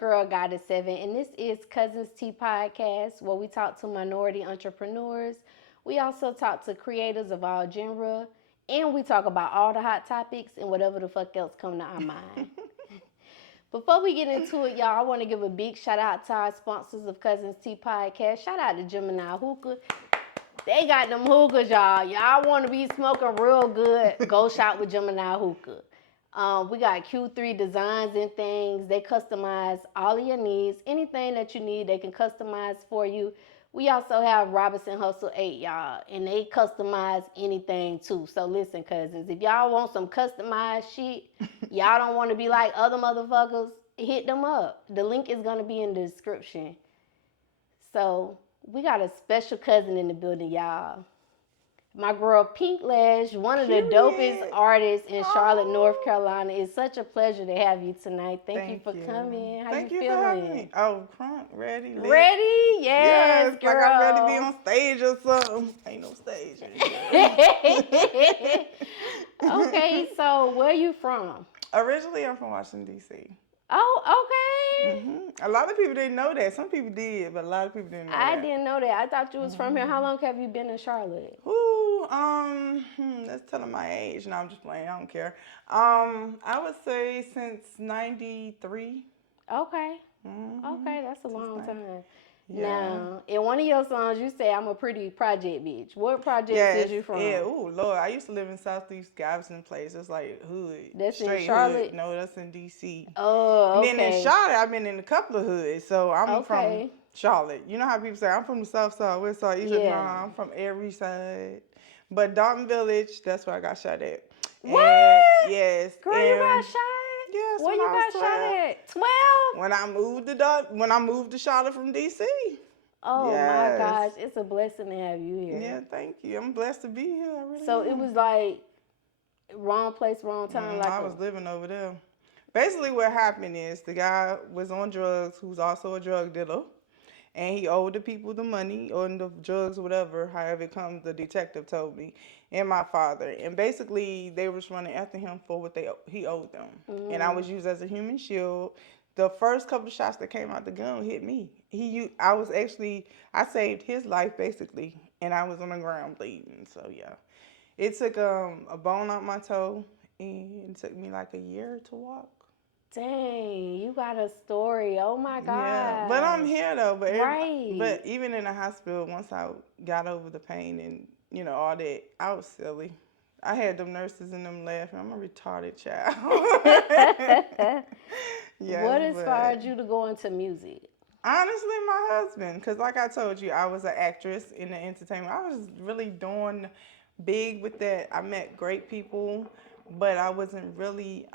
girl, Goddess7, and this is Cuzn Tea Podcast, where we talk to minority entrepreneurs. We also talk to creators of all genre, and we talk about all the hot topics and whatever the fuck else come to our mind. Before we get into it, y'all, I want to give a big shout out to our sponsors of Cuzn Tea Podcast. Shout out to geminiih Hookah. They got them hookahs, y'all. Y'all want to be smoking real good, go shop with geminiih Hookah. We got Q3 designs and things. They customize all of your needs. Anything that you need, they can customize for you. We also have Robinson Hustle 8, y'all, and they customize anything too. So listen, cousins, if y'all want some customized shit, y'all don't want to be like other motherfuckers, hit them up. The link is going to be in the description. So we got a special cousin in the building, y'all. My girl Pinklash, one of the dopest artists in Charlotte, North Carolina. It's such a pleasure to have you tonight. Thank you for coming. How you feeling? For having me. Oh, crunk, ready, lit. Ready? Yes, girl. Like I'm ready to be on stage or something. Ain't no stage. Okay, so where you from? Originally, I'm from Washington, D.C. Oh, okay. A lot of people didn't know that. Some people did, but a lot of people didn't know that. I didn't know that. I thought you was from here. How long have you been in Charlotte? Let's tell them my age. No, I'm just playing. I don't care. I would say since 93. Okay. Okay, that's a long time. Yeah. Now, in one of your songs, you say, I'm a pretty project bitch. What project is you from? Yeah, Lord. I used to live in Southeast Galveston place. It's like hood. That's straight in Charlotte? Hood. No, that's in D.C. Oh, okay. And then in Charlotte, I've been in a couple of hoods. So I'm from Charlotte. You know how people say, I'm from the South Side, West Side, East Side? No, I'm from every side. But Dalton Village, that's where I got shot at. What? And, yes. Girl, you got shot? Yes. Where you got shot at? 12? When I moved to Charlotte from D.C. Oh, my gosh. It's a blessing to have you here. Yeah, thank you. I'm blessed to be here. I really So am. it was like wrong place, wrong time. I was living over there. Basically what happened is the guy was on drugs, who's also a drug dealer. And he owed the people the money or the drugs or whatever, however it comes, the detective told me, and my father. And basically, they was running after him for what he owed them. And I was used as a human shield. The first couple of shots that came out the gun hit me. I saved his life, basically, and I was on the ground bleeding. So, yeah. It took a bone out my toe, and it took me like a year to walk. Dang, you got a story. Oh my God. Yeah, but I'm here though. But even in the hospital, once I got over the pain and all that, I was silly. I had them nurses and them laughing. I'm a retarded child. What inspired you to go into music? Honestly, my husband. Because like I told you, I was an actress in the entertainment. I was really doing big with that. I met great people, but I wasn't really,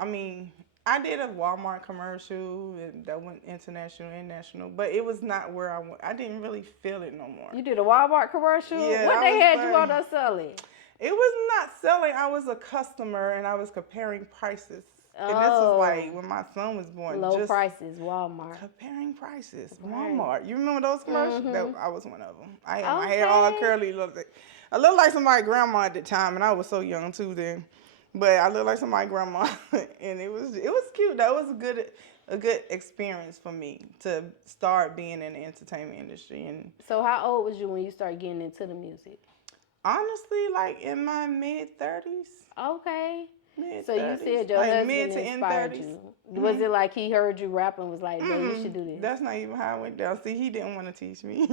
I did a Walmart commercial that went international and national, but it was not where I went. I didn't really feel it no more. You did a Walmart commercial? Yeah. What they had you on there selling? It was not selling. I was a customer and I was comparing prices. And this was like when my son was born. Low prices, Walmart. Comparing prices, Walmart. You remember those commercials? I was one of them. I had my hair all curly. I looked like somebody's grandma at the time, and I was so young too then. But I looked like somebody's grandma, and it was cute. That was a good experience for me to start being in the entertainment industry. And so, how old was you when you started getting into the music? Honestly, like in my mid-30s. Okay. Mid-30s. So you said your husband mid to inspired you. Was it like he heard you rap and was like, "Babe, you should do this"? That's not even how it went down. See, he didn't want to teach me.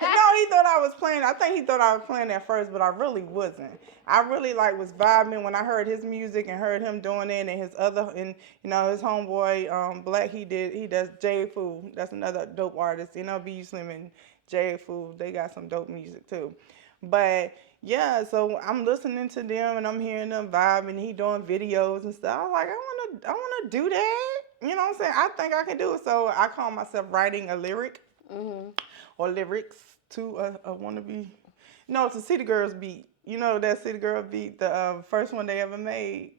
No, he thought I was playing. I think he thought I was playing at first, but I really wasn't. I really was vibing when I heard his music and heard him doing it, and his homeboy Black. He does J Fool. That's another dope artist. B Slim and J Fool. They got some dope music too. But yeah, so I'm listening to them and I'm hearing them vibe, and he doing videos and stuff. I was like, I wanna do that. You know what I'm saying? I think I can do it. So I call myself writing a lyric or lyrics to a wannabe. No, it's a City Girls beat. You know that City Girl beat, the first one they ever made.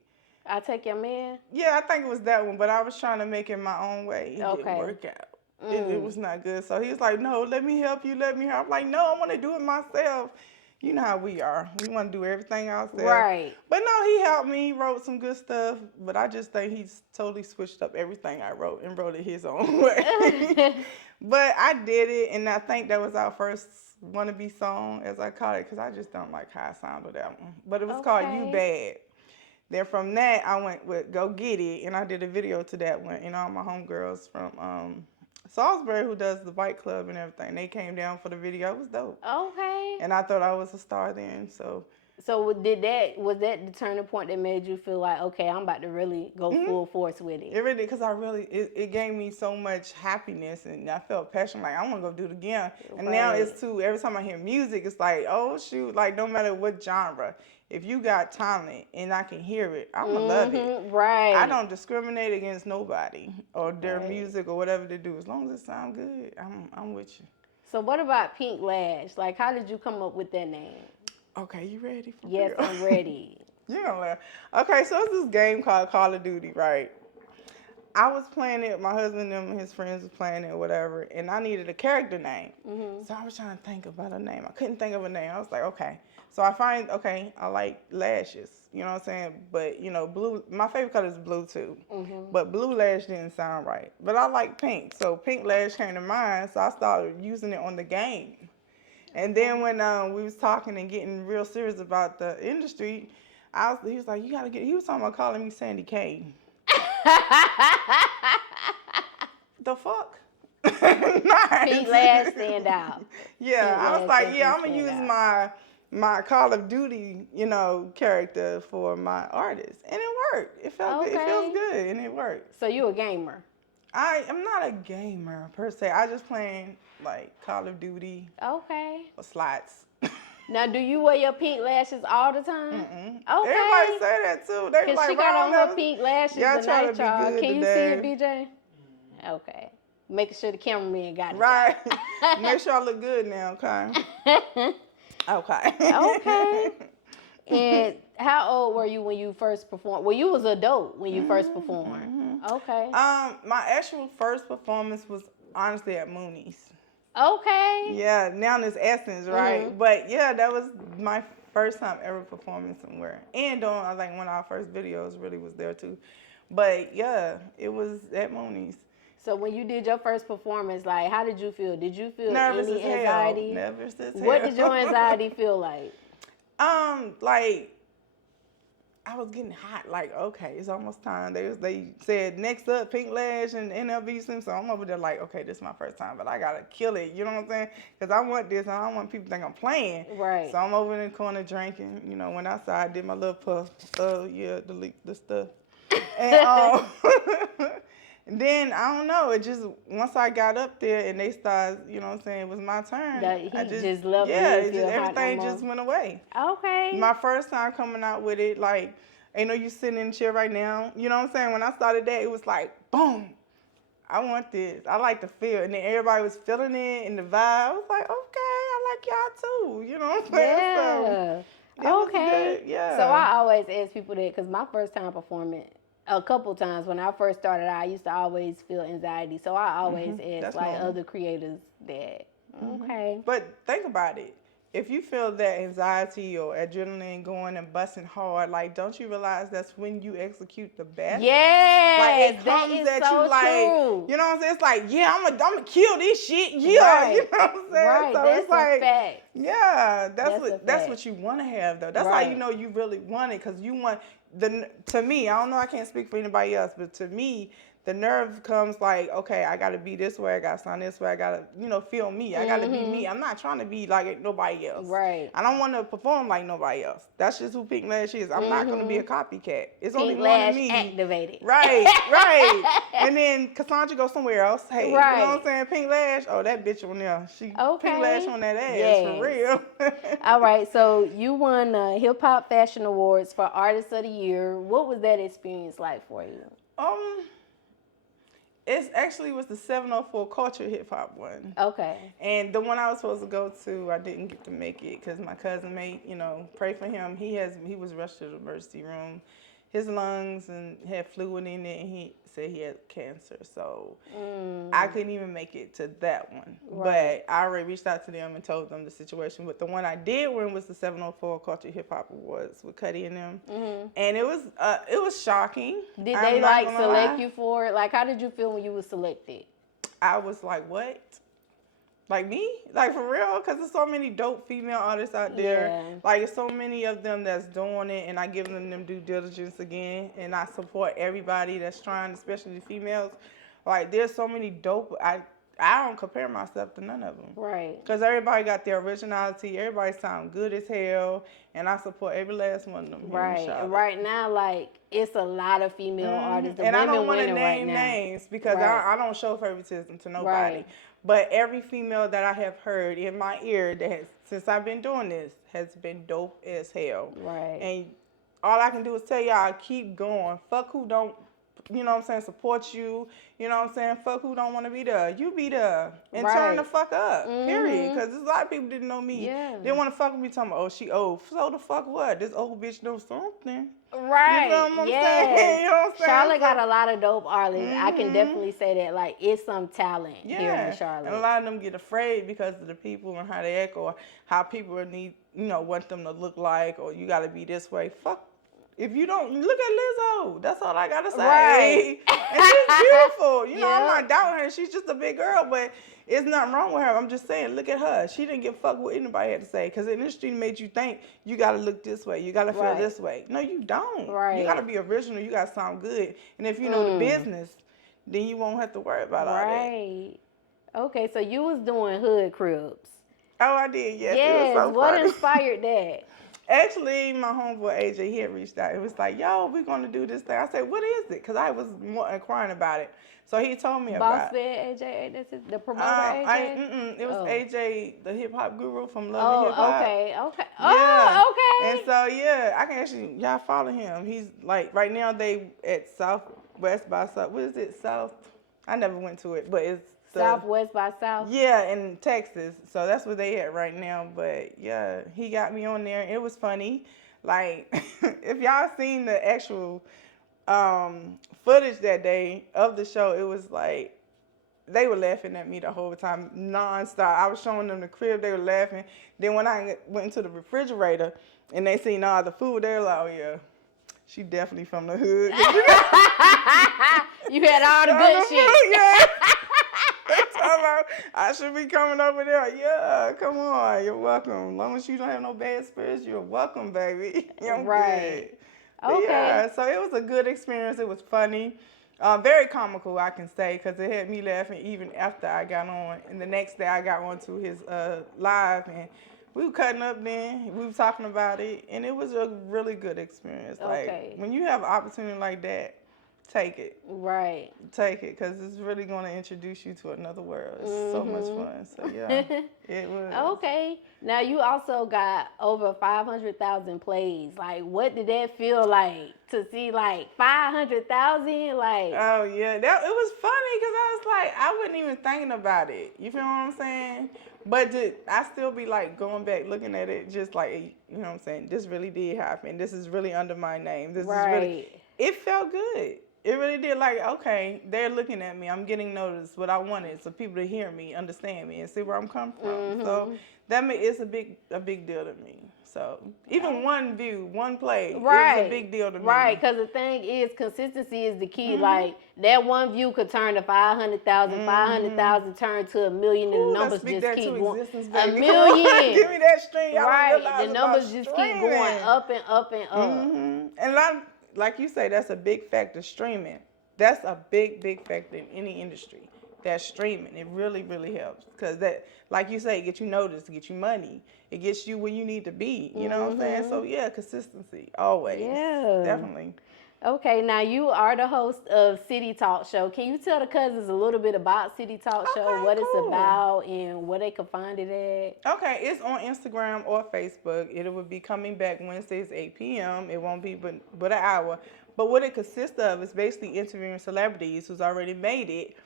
I Take Your Man? Yeah, I think it was that one, but I was trying to make it my own way. It didn't work out. It was not good. So he was like, no, let me help you, I'm like, no, I want to do it myself. you know how we are. We want to do everything ourselves. Right. But no, he helped me. He wrote some good stuff. But I just think he's totally switched up everything I wrote and wrote it his own way. But I did it, and I think that was our first wannabe song, as I call it, because I just don't like how I sounded that one. But it was called You Bad. Then from that, I went with Go Get It, and I did a video to that one. And all my homegirls from Salisbury, who does the Bike Club and everything, they came down for the video. It was dope. Okay. And I thought I was a star then, so. So was that the turning point that made you feel like, okay, I'm about to really go full force with it? It really, because it gave me so much happiness, and I felt passion, like I want to go do it again. And now it's too, every time I hear music, it's like, oh shoot, like no matter what genre, if you got talent and I can hear it, I'm gonna love it. Right. I don't discriminate against nobody or their music or whatever they do. As long as it sounds good, I'm with you. So what about Pinklash? Like, how did you come up with that name? Okay, you ready? Yes, I'm ready. You're gonna laugh. Okay, so it's this game called Call of Duty, right? I was playing it, my husband and his friends was playing it or whatever, and I needed a character name. So I was trying to think about a name. I couldn't think of a name. I was like, okay. So I like lashes, you know what I'm saying? But, you know, blue, my favorite color is blue too. But blue lash didn't sound right. But I like pink, so pink lash came to mind, so I started using it on the game. And then when we was talking and getting real serious about the industry, he was like, he was talking about calling me Sandy Kane. The fuck? Pink lash stand out. Yeah, Pink I was like, yeah, I'm gonna stand use out. my Call of Duty, you know, character for my artist, and it worked. It felt good. It feels good, and it worked. So you a gamer? I am not a gamer per se. I just playing like Call of Duty. Okay. Or slots. Now, do you wear your pink lashes all the time? Okay. Okay. Everybody say that too. They Because like, she got on her pink lashes tonight, y'all. Can you see it, BJ? Okay. Making sure the cameraman got it. Right. Make sure I look good now, okay? Okay. Okay. And how old were you when you first performed? Well, you was adult when you first performed. Okay. My actual first performance was honestly at Mooney's. Okay. Yeah, now it's Essence, right? But yeah, that was my first time ever performing somewhere. And doing, like, one of our first videos really was there too. But yeah, it was at Mooney's. So when you did your first performance, like, how did you feel? Did you feel Nervous any as anxiety? Hell. Nervous as hell. What did your anxiety feel like? Like, I was getting hot. Like, okay, it's almost time. They said next up, Pinklash and NLB Slim. So I'm over there like, okay, this is my first time, but I gotta kill it. You know what I'm saying? Because I want this, and I don't want people to think I'm playing. Right. So I'm over in the corner drinking. You know, went outside, did my little puff. Delete the stuff. And and then I don't know. It just once I got up there and they started, you know what I'm saying, it was my turn. I just loved everything just went away. Okay. My first time coming out with it, like, ain't no you sitting in the chair right now. You know what I'm saying? When I started that, it was like, boom. I want this. I like the feel. And then everybody was feeling it and the vibe. I was like, okay, I like y'all too. You know what I'm saying? Yeah. So, okay. Yeah. So I always ask people that because my first time performing, a couple times when I first started out, I used to always feel anxiety. So I always ask other creators that. Okay. But think about it. If you feel that anxiety or adrenaline going and busting hard, like, don't you realize that's when you execute the best? Yeah, like, it comes that is at so you like, true. You know what I'm saying? It's like, yeah, I'm gonna kill this shit. Yeah, right. You know what I'm saying? Right, so that's it's like, a fact. Yeah, that's what you want to have though. That's right. how you know you really want it, because you want to me, I don't know, I can't speak for anybody else, but to me, the nerve comes like, okay, I gotta be this way, I gotta sound this way, I gotta, feel me. I gotta be me. I'm not trying to be like nobody else. Right. I don't want to perform like nobody else. That's just who Pinklash is. I'm not gonna be a copycat. It's only one of me. Activated. Right, right. And then Cassandra goes somewhere else. Hey, right. You know what I'm saying? Pinklash, oh, that bitch on there. She Pinklash on that ass, yes. for real. All right, so you won Hip Hop Fashion Awards for Artist of the Year. What was that experience like for you? It actually was the 704 Culture Hip Hop one. Okay. And the one I was supposed to go to, I didn't get to make it because my cousin made, pray for him. He was rushed to the emergency room, his lungs and had fluid in it, and he said he had cancer. So I couldn't even make it to that one. Right. But I already reached out to them and told them the situation. But the one I did win was the 704 Culture Hip Hop Awards with Cuddy and them. And it was shocking. Did they like select you for it? Like, how did you feel when you was selected? I was like, what? Like me? Like, for real? Because there's so many dope female artists out there. Yeah. Like, there's so many of them that's doing it, and I give them due diligence again. And I support everybody that's trying, especially the females. Like, there's so many dope. I don't compare myself to none of them. Right. Because everybody got their originality. Everybody sound good as hell. And I support every last one of them. Right. And right now, like, it's a lot of female artists. The and I women don't want to winning name right names because I don't show favoritism to nobody. Right. But every female that I have heard in my ear that has, since I've been doing this, has been dope as hell. Right. And all I can do is tell y'all, keep going. Fuck who don't, you know what I'm saying, support you. You know what I'm saying? Fuck who don't want to be there. You be there. And turn the fuck up, period. Because there's a lot of people didn't know me. Yeah. Didn't want to fuck with me talking about, oh, she old. So the fuck what? This old bitch knows something. Right. You know what I'm saying? You know what I'm saying? Charlotte got a lot of dope artists. I can definitely say that. Like, it's some talent here in Charlotte. And a lot of them get afraid because of the people and how they act or how people need, want them to look like, or you got to be this way. Fuck. If you don't, look at Lizzo. That's all I got to say. Right. And she's beautiful. You know, I'm not doubting her. She's just a big girl, but it's nothing wrong with her. I'm just saying, look at her. She didn't give a fuck what anybody had to say because the industry made you think you got to look this way. You got to feel this way. No, you don't. Right. You got to be original. You got to sound good. And if you know the business, then you won't have to worry about all that. Right. Okay, so you was doing hood cribs. Oh, I did. Yes. Yes. It was so What funny. inspired that? Actually, my homeboy AJ, he had reached out. It was like, yo, we're going to do this thing. I said, what is it? Because I was more inquiring about it. So he told me about it. Boss AJ, that's the promoter AJ? It was AJ, the hip-hop guru from Love and Hip Hop. Okay. Yeah. Oh, okay. And so, yeah, I can actually, y'all follow him. He's like, right now they at Southwest by South. What is it? South? I never went to it, but it's Southwest by South? Yeah, in Texas. So that's where they at right now. But yeah, he got me on there. It was funny. Like, if y'all seen the actual footage that day of the show, it was like, they were laughing at me the whole time, nonstop. I was showing them the crib, they were laughing. Then when I went into the refrigerator and they seen all the food, they were like, oh yeah, she definitely from the hood. You had all the good shit. Yeah. I should be coming over there. Yeah, come on. You're welcome. As long as you don't have no bad spirits, you're welcome, baby. You're right. Good. Okay. Yeah, so it was a good experience. It was funny. Very comical, I can say, because it had me laughing even after I got on. And the next day I got on to his live, and we were cutting up then. We were talking about it, and it was a really good experience. Like, when you have an opportunity like that, take it. Right. Take it, because it's really going to introduce you to another world. It's so much fun. So, yeah, it was. Okay. Now, you also got over 500,000 plays. Like, what did that feel like to see, like, 500,000? Like, oh, yeah. It was funny because I was like, I wasn't even thinking about it. You feel what I'm saying? But I still be, like, going back, looking at it, just like, you know what I'm saying? This really did happen. This is really under my name. This is really, it felt good. It really did. Like, okay, they're looking at me. I'm getting noticed. What I wanted, so people to hear me, understand me, and see where I'm coming from. So it's a big deal to me. So even one view, one play, is a big deal to me. Right, because the thing is, consistency is the key. Like, that one view could turn to 500,000, 500,000 turn to 1 million, and the numbers just keep going. Baby. 1 million. Give me that stream. Right, the numbers just keep going up and up and up. And a lot, like you say, that's a big factor, streaming. That's a big, big factor in any industry. That streaming, it really, really helps. Because that, like you say, it gets you noticed, it gets you money. It gets you where you need to be. You know what I'm saying? So, yeah, consistency, always. Yeah. Definitely. Okay, now you are the host of City Talk Show. Can you tell the cousins a little bit about City Talk Show, what it's about, and where they can find it at? Okay, it's on Instagram or Facebook. It will be coming back Wednesdays, 8 p.m. It won't be but an hour. But what it consists of is basically interviewing celebrities who's already made it.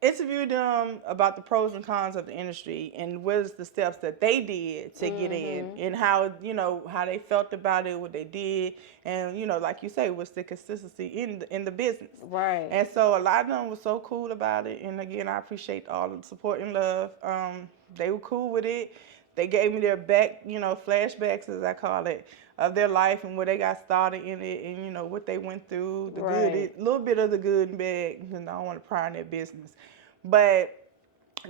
Interviewed them about the pros and cons of the industry and what is the steps that they did to get in, and how, how they felt about it, what they did, and like you say, what's the consistency in the business. Right. And so a lot of them were so cool about it, and again, I appreciate all the support and love. They were cool with it. They gave me their back, flashbacks, as I call it, of their life and where they got started in it, and what they went through, the good, a little bit of the good and bad. I don't want to pry on their business, but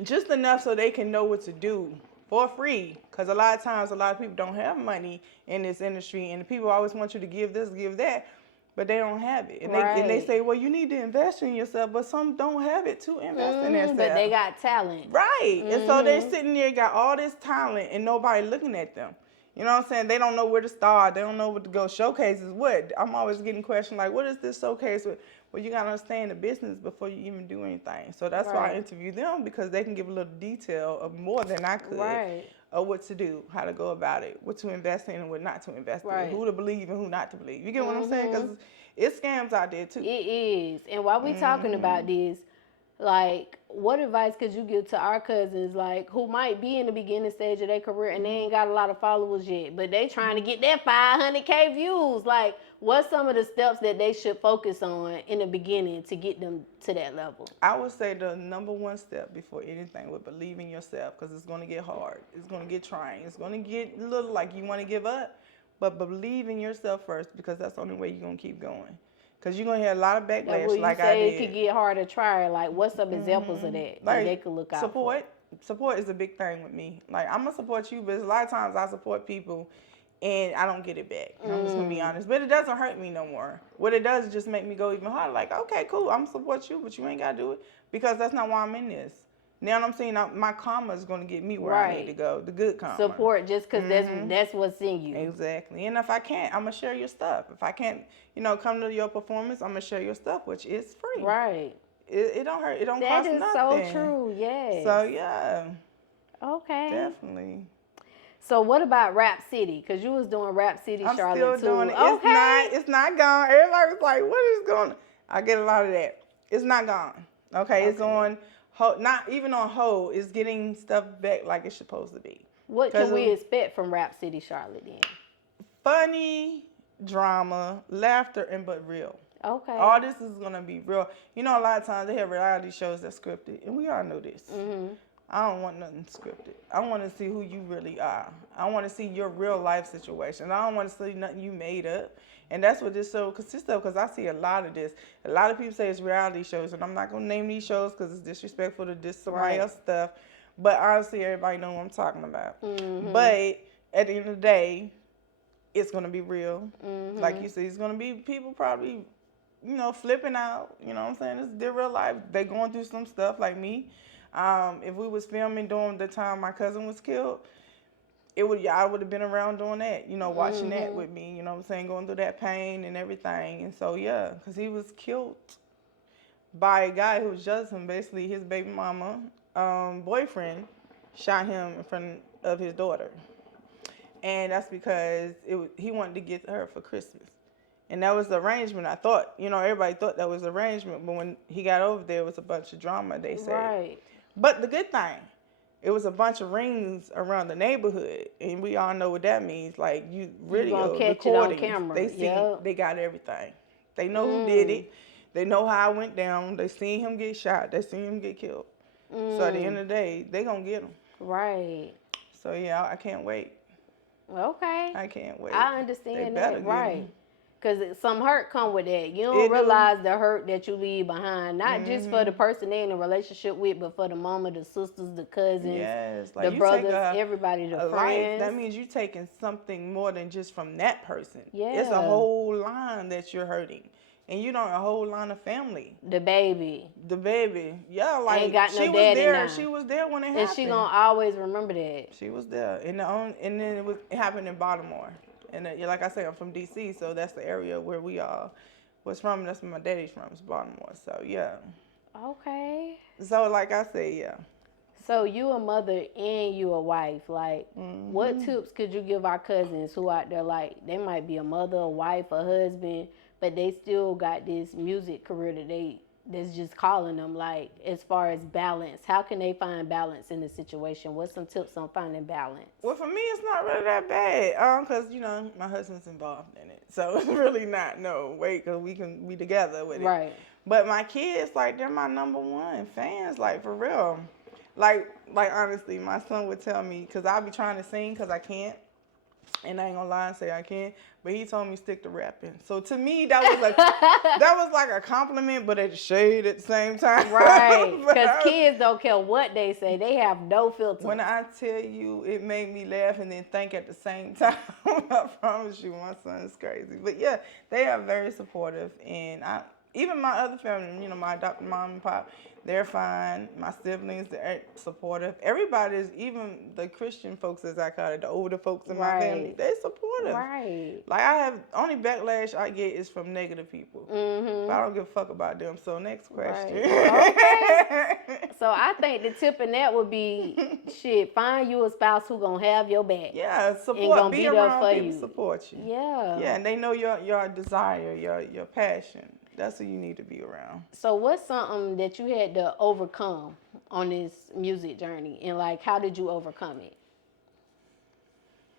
just enough so they can know what to do for free. Because a lot of times, a lot of people don't have money in this industry, and people always want you to give this, give that, but they don't have it. And they say, well, you need to invest in yourself, but some don't have it to invest in themselves. But they got talent. Right. And so they're sitting there, got all this talent, and nobody looking at them. You know what I'm saying? They don't know where to start. They don't know what to go. Showcases what? I'm always getting questions like, what is this showcase with? Well, you got to understand the business before you even do anything. So that's why I interview them, because they can give a little detail of more than I could of what to do, how to go about it, what to invest in and what not to invest in, who to believe and who not to believe. You get what I'm saying? Because it's scams out there too. It is. And while we talking about this, like, what advice could you give to our cousins, like, who might be in the beginning stage of their career and they ain't got a lot of followers yet, but they trying to get that 500K views? Like, what's some of the steps that they should focus on in the beginning to get them to that level? I would say the number one step before anything would believe in yourself, because it's going to get hard. It's going to get trying. It's going to get a little like you want to give up, but believe in yourself first, because that's the only way you're going to keep going. Because you're going to hear a lot of backlash like I did. It could get hard to try. Like, what's some examples of that that they could look out for? Support is a big thing with me. Like, I'm going to support you, but a lot of times I support people and I don't get it back. I'm just going to be honest. But it doesn't hurt me no more. What it does is just make me go even harder. Like, okay, cool, I'm going to support you, but you ain't got to do it, because that's not why I'm in this. Now I'm saying my karma is going to get me where I need to go, the good karma. Support just because that's what's in you. Exactly. And if I can't, I'm going to share your stuff. If I can't, come to your performance, I'm going to share your stuff, which is free. Right. It don't hurt. It don't cost nothing. That is so true, yes. So, yeah. Okay. Definitely. So what about Rapcity? Because you was doing Rapcity, Charlotte, I'm still doing it. Okay. It's not gone. Everybody was like, what is going on? I get a lot of that. It's not gone. Okay. It's on... not even on hold, is getting stuff back like it's supposed to be. What can we expect from Rapcity, Charlotte, then? Funny, drama, laughter, but real. Okay. All this is going to be real. A lot of times they have reality shows that's scripted, and we all know this. I don't want nothing scripted. I want to see who you really are. I want to see your real life situation. I don't want to see nothing you made up. And that's what this show consists of, because I see a lot of this. A lot of people say it's reality shows, and I'm not going to name these shows because it's disrespectful to diss somebody else's stuff. But honestly, everybody knows what I'm talking about. But at the end of the day, it's going to be real. Like you said, it's going to be people probably, flipping out. You know what I'm saying? It's their real life. They going through some stuff like me. If we was filming during the time my cousin was killed, y'all would have been around doing that, watching that with me, you know what I'm saying, going through that pain and everything. And so, yeah, because he was killed by a guy who was just him, basically his baby mama, boyfriend, shot him in front of his daughter. And that's because he wanted to get her for Christmas. And that was the arrangement. I thought, everybody thought that was the arrangement, but when he got over there, it was a bunch of drama, they said. Right. But the good thing, it was a bunch of rings around the neighborhood, and we all know what that means. Like, you really catch it on camera. They see, they got everything. They know who did it. They know how it went down. They seen him get shot. They seen him get killed. So at the end of the day, they gonna get him. Right. So yeah, I can't wait. Okay. I can't wait. I understand that. Right. Him. Because some hurt come with that. You don't realize the hurt that you leave behind. Not just for the person they're in a relationship with, but for the mama, the sisters, the cousins, like the brothers, everybody, the friends. Life, that means you're taking something more than just from that person. Yeah. It's a whole line that you're hurting. And you know, a whole line of family. The baby. Yeah, like ain't got no she was daddy there. now. She was there when it happened. And she gonna always remember that. She was there. And then it happened in Baltimore. And like I said, I'm from D.C., so that's the area where we all was from. That's where my daddy's from, is Baltimore. So, yeah. Okay. So, like I said, yeah. So, you a mother and you a wife. Like, what tips could you give our cousins who out there, like, they might be a mother, a wife, a husband, but they still got this music career that they that's just calling them, like, as far as balance? How can they find balance in the situation? What's some tips on finding balance? Well, for me, it's not really that bad, cause my husband's involved in it, so it's really not no wait, cause we can be together with it. Right. But my kids, like, they're my number one fans, like, for real. Like honestly, my son would tell me, cause I'll be trying to sing, cause I can't, and I ain't gonna lie and say I can't. But he told me stick to rapping. So to me, that was like a compliment, but a shade at the same time. Right. Because kids don't care what they say. They have no filter. When I tell you, it made me laugh and then think at the same time. I promise you, my son is crazy. But yeah, they are very supportive. And even my other family, my adopted mom and pop, they're fine. My siblings, they're supportive. Everybody's, even the Christian folks, as I call it, the older folks in my family, they're supportive. Right. Like, only backlash I get is from negative people. Mm-hmm. But I don't give a fuck about them. So next question. Right. Okay. So I think the tip in that would be, find you a spouse who gonna have your back. Yeah, support. And gonna be be around there for people, you. support you. Yeah. Yeah, and they know your desire, your passion. That's who you need to be around. So what's something that you had to overcome on this music journey, and like, how did you overcome it?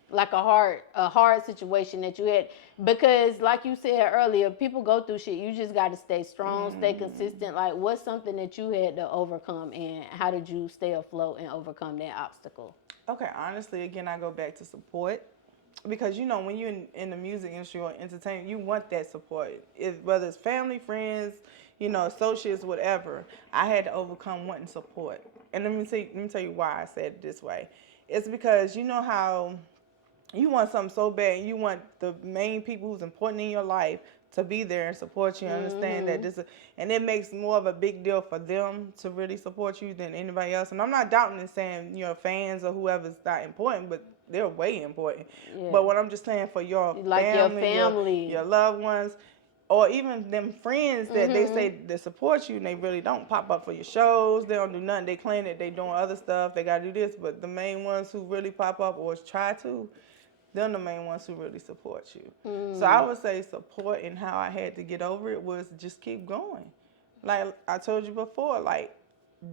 Like a hard situation that you had, because like you said earlier, people go through shit. You just got to stay strong, stay consistent. Like, what's something that you had to overcome, and how did you stay afloat and overcome that obstacle? Okay, honestly, again, I go back to support. Because, when you're in the music industry or entertainment, you want that support. Whether it's family, friends, associates, whatever. I had to overcome wanting support. And let me tell you why I said it this way. It's because you know how you want something so bad, and you want the main people who's important in your life to be there and support you, understand that and it makes more of a big deal for them to really support you than anybody else. And I'm not doubting and saying your fans or whoever's not important, but they're way important. Yeah. But what I'm just saying, for your family, your loved ones, or even them friends that they say that support you, and they really don't pop up for your shows. They don't do nothing. They claim that they doing other stuff. They got to do this. But the main ones who really pop up or try to, they're the main ones who really support you. So I would say support, and how I had to get over it was just keep going. Like I told you before, like,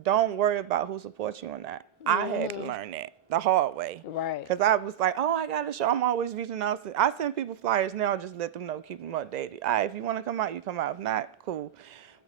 don't worry about who supports you or not. I had to learn that the hard way. Right. Because I was like, I got a show. I'm always reaching out. I send people flyers now, just let them know, keep them updated. All right, if you want to come out, you come out. If not, cool.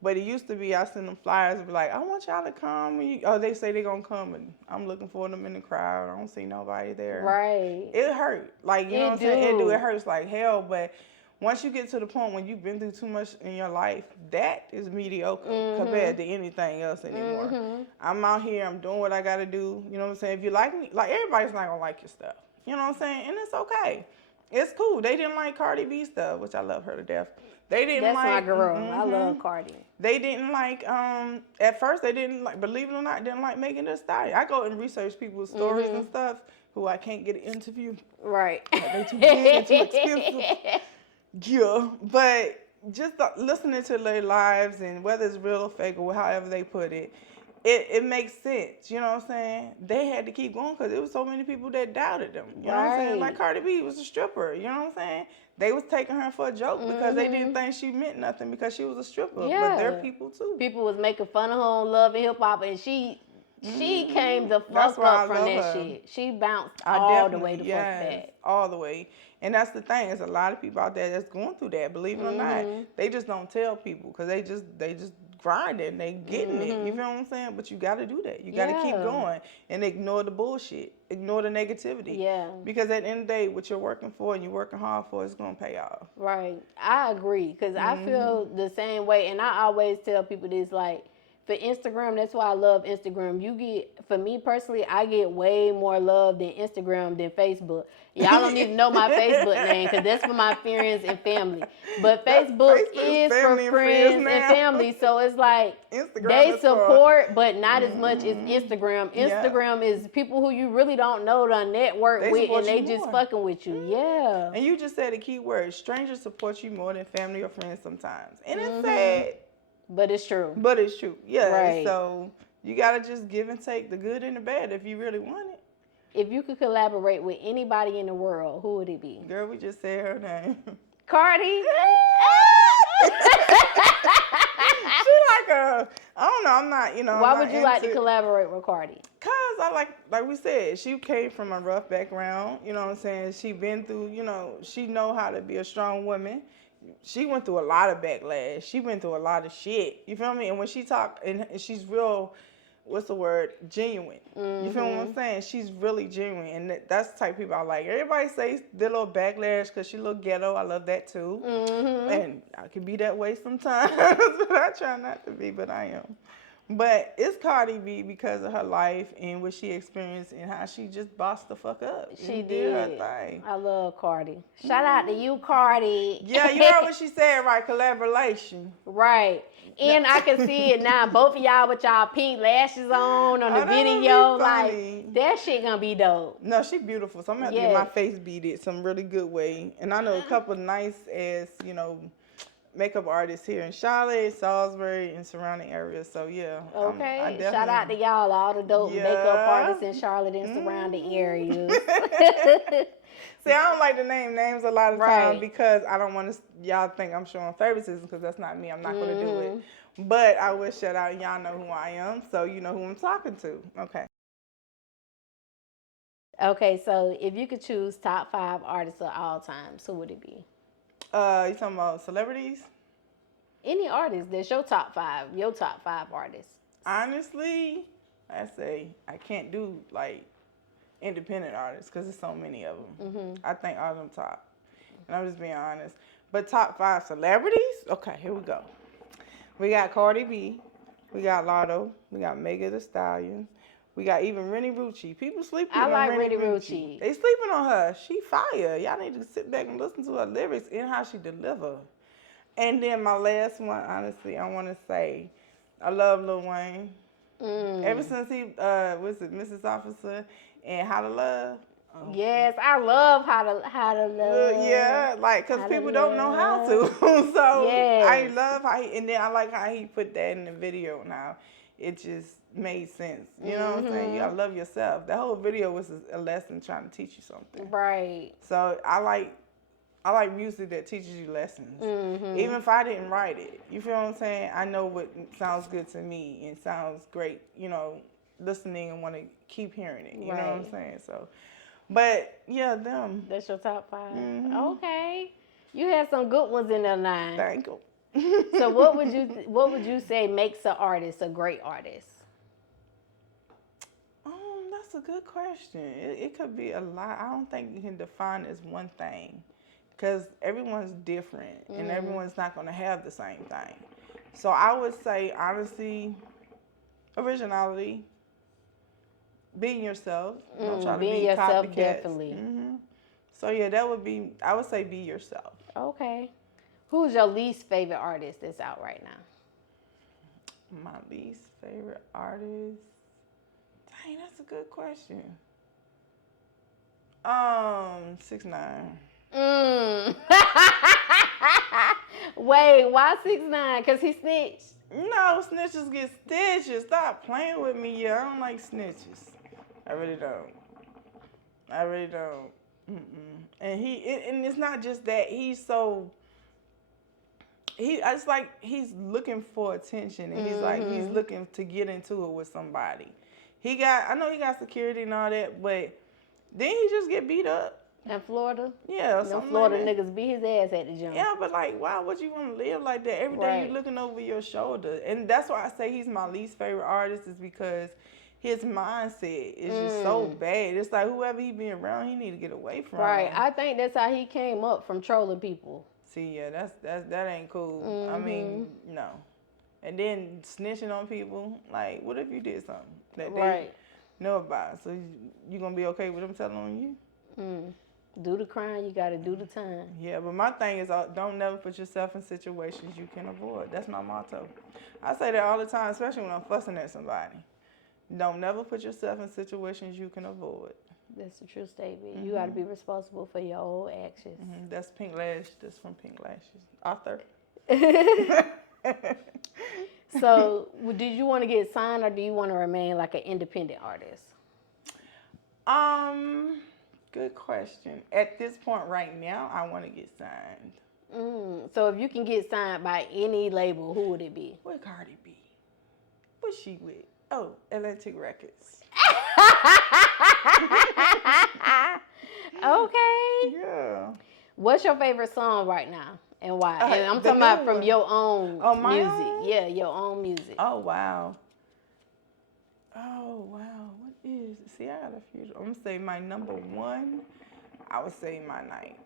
But it used to be, I send them flyers and be like, I want y'all to come. They say they're going to come, and I'm looking for them in the crowd. I don't see nobody there. Right. It hurt. Like, you know what I'm saying? It hurts like hell, but once you get to the point when you've been through too much in your life, that is mediocre compared to anything else anymore. I'm out here, I'm doing what I got to do. You know what I'm saying? If you like me, like, everybody's not going to like your stuff. You know what I'm saying? And it's okay. It's cool. They didn't like Cardi B stuff, which I love her to death. They didn't That's like... my girl. I love Cardi. They didn't like, at first they didn't like, believe it or not, didn't like Megan Thee Stallion. I go and research people's stories and stuff who I can't get an interview. Right. They too big and too expensive. Yeah, but just listening to their lives, and whether it's real or fake or however they put it, it makes sense. You know what I'm saying? They had to keep going because there was so many people that doubted them. You know what I'm saying? Like Cardi B was a stripper. You know what I'm saying? They was taking her for a joke because they didn't think she meant nothing because she was a stripper. Yeah. But they're people too. People was making fun of her on Love and Hip Hop, and she came the fuck up from that shit. She bounced all the way the fuck back. All the way. And that's the thing. There's a lot of people out there that's going through that, believe it or not. They just don't tell people because they just grinding, they getting it. You feel what I'm saying? But you got to do that. You got to keep going and ignore the bullshit. Ignore the negativity. Yeah. Because at the end of the day, what you're working for and you're working hard for is going to pay off. Right. I agree because I feel the same way. And I always tell people this, like, for Instagram, that's why I love Instagram. For me personally, I get way more love than Instagram than Facebook. Y'all don't even know my Facebook name because that's for my friends and family. But Facebook is for friends and family. So it's like Instagram they support, but not as much as Instagram. Instagram is people who you really don't know to network with, and they just fucking with you. Yeah. And you just said a key word. Strangers support you more than family or friends sometimes. And it's sad. But it's true. Yeah. Right. So you got to just give and take the good and the bad if you really want it. If you could collaborate with anybody in the world, who would it be? Girl, we just said her name. Cardi? She I don't know. I'm not, Why I'm would not you like to into- collaborate with Cardi? Cause I like we said, she came from a rough background. You know what I'm saying? She been through, she know how to be a strong woman. She went through a lot of backlash. She went through a lot of shit. You feel me? And when she talk, and she's real, what's the word? Genuine. You feel what I'm saying? She's really genuine, and that's the type of people I like. Everybody says did a little backlash because she a little ghetto. I love that too, and I can be that way sometimes, but I try not to be, but I am. But it's Cardi B because of her life and what she experienced and how she just bossed the fuck up. She did her did. thing. I love Cardi. Shout out to you, Cardi. Yeah, you heard what she said, right? Collaboration. Right. And I can see it now. Both of y'all with y'all pink lashes on the that would be video. funny. Like, that shit gonna be dope. No, she beautiful. So I'm gonna have to get my face beaded some really good way. And I know a couple of nice ass, makeup artists here in Charlotte, Salisbury, and surrounding areas. So yeah. Okay. Shout out to y'all, all the dope makeup artists in Charlotte and surrounding areas. See, I don't like to name names a lot of times because I don't want y'all think I'm showing favoritism because that's not me. I'm not going to do it. But I will shout out and y'all know who I am, so you know who I'm talking to. Okay. Okay, so if you could choose top 5 artists of all time, who would it be? You talking about celebrities? Any artist that's your top 5 artists. Honestly, I say I can't do like independent artists because there's so many of them. I think all of them top. And I'm just being honest. But top 5 celebrities? Okay, here we go. We got Cardi B. We got Lotto. We got Megan Thee Stallion. We got even Rennie Rucci. People sleeping on Rennie Rucci. They sleeping on her. She fire. Y'all need to sit back and listen to her lyrics and how she deliver. And then my last one, honestly, I want to say, I love Lil Wayne. Ever since he was it Mrs. Officer and How to Love. Yes, I love how to love. Yeah, like because people don't know how to. So I love how and then I like how he put that in the video now. It just made sense. You know what I'm saying? You gotta love yourself. That whole video was a lesson trying to teach you something. Right. So I like music that teaches you lessons. Even if I didn't write it. You feel what I'm saying? I know what sounds good to me and sounds great, listening and want to keep hearing it. You know what I'm saying? So, but yeah, them. That's your top 5? Okay. You had some good ones in there now. Thank you. So what would you say makes an artist a great artist? That's a good question. It could be a lot. I don't think you can define it as one thing because everyone's different and everyone's not going to have the same thing. So I would say, honestly, originality, being yourself. Don't try to being be yourself, copycats. definitely. So yeah, that would be, I would say be yourself. Okay. Who's your least favorite artist that's out right now? My least favorite artist? Dang, that's a good question. 6ix9ine. Wait, why 6ix9ine? Because he snitched? No, snitches get stitches. Stop playing with me. Yeah, I don't like snitches. I really don't. And and it's not just that. It's like he's looking for attention, and he's looking to get into it with somebody. I know he got security and all that, but then he just get beat up. In Florida? Yeah, no Florida niggas beat his ass at the gym. Yeah, but like, why would you want to live like that? Every day you're looking over your shoulder. And that's why I say he's my least favorite artist is because his mindset is just so bad. It's like whoever he be around, he need to get away from. Right. I think that's how he came up, from trolling people. See, yeah, that ain't cool. I mean, no. And then snitching on people, like, what if you did something that they know about? So you gonna be okay with them telling on you? Do the crime, you gotta do the time. Yeah, but my thing is don't never put yourself in situations you can avoid. That's my motto. I say that all the time, especially when I'm fussing at somebody. Don't never put yourself in situations you can avoid. That's a true statement. You gotta be responsible for your own actions. That's Pinklash. That's from Pinklash's author. So, did you want to get signed or do you want to remain like an independent artist? Good question. At this point right now, I want to get signed. So if you can get signed by any label, who would it be? With Cardi B. was she with? Oh, Atlantic Records. Okay. Yeah. What's your favorite song right now and why? And I'm The talking about new from one. your own Oh, my music. own? Yeah, your own music. Oh, wow. Oh, wow. What is? See, I got a few. I'm going to say my number one, I would say My Night.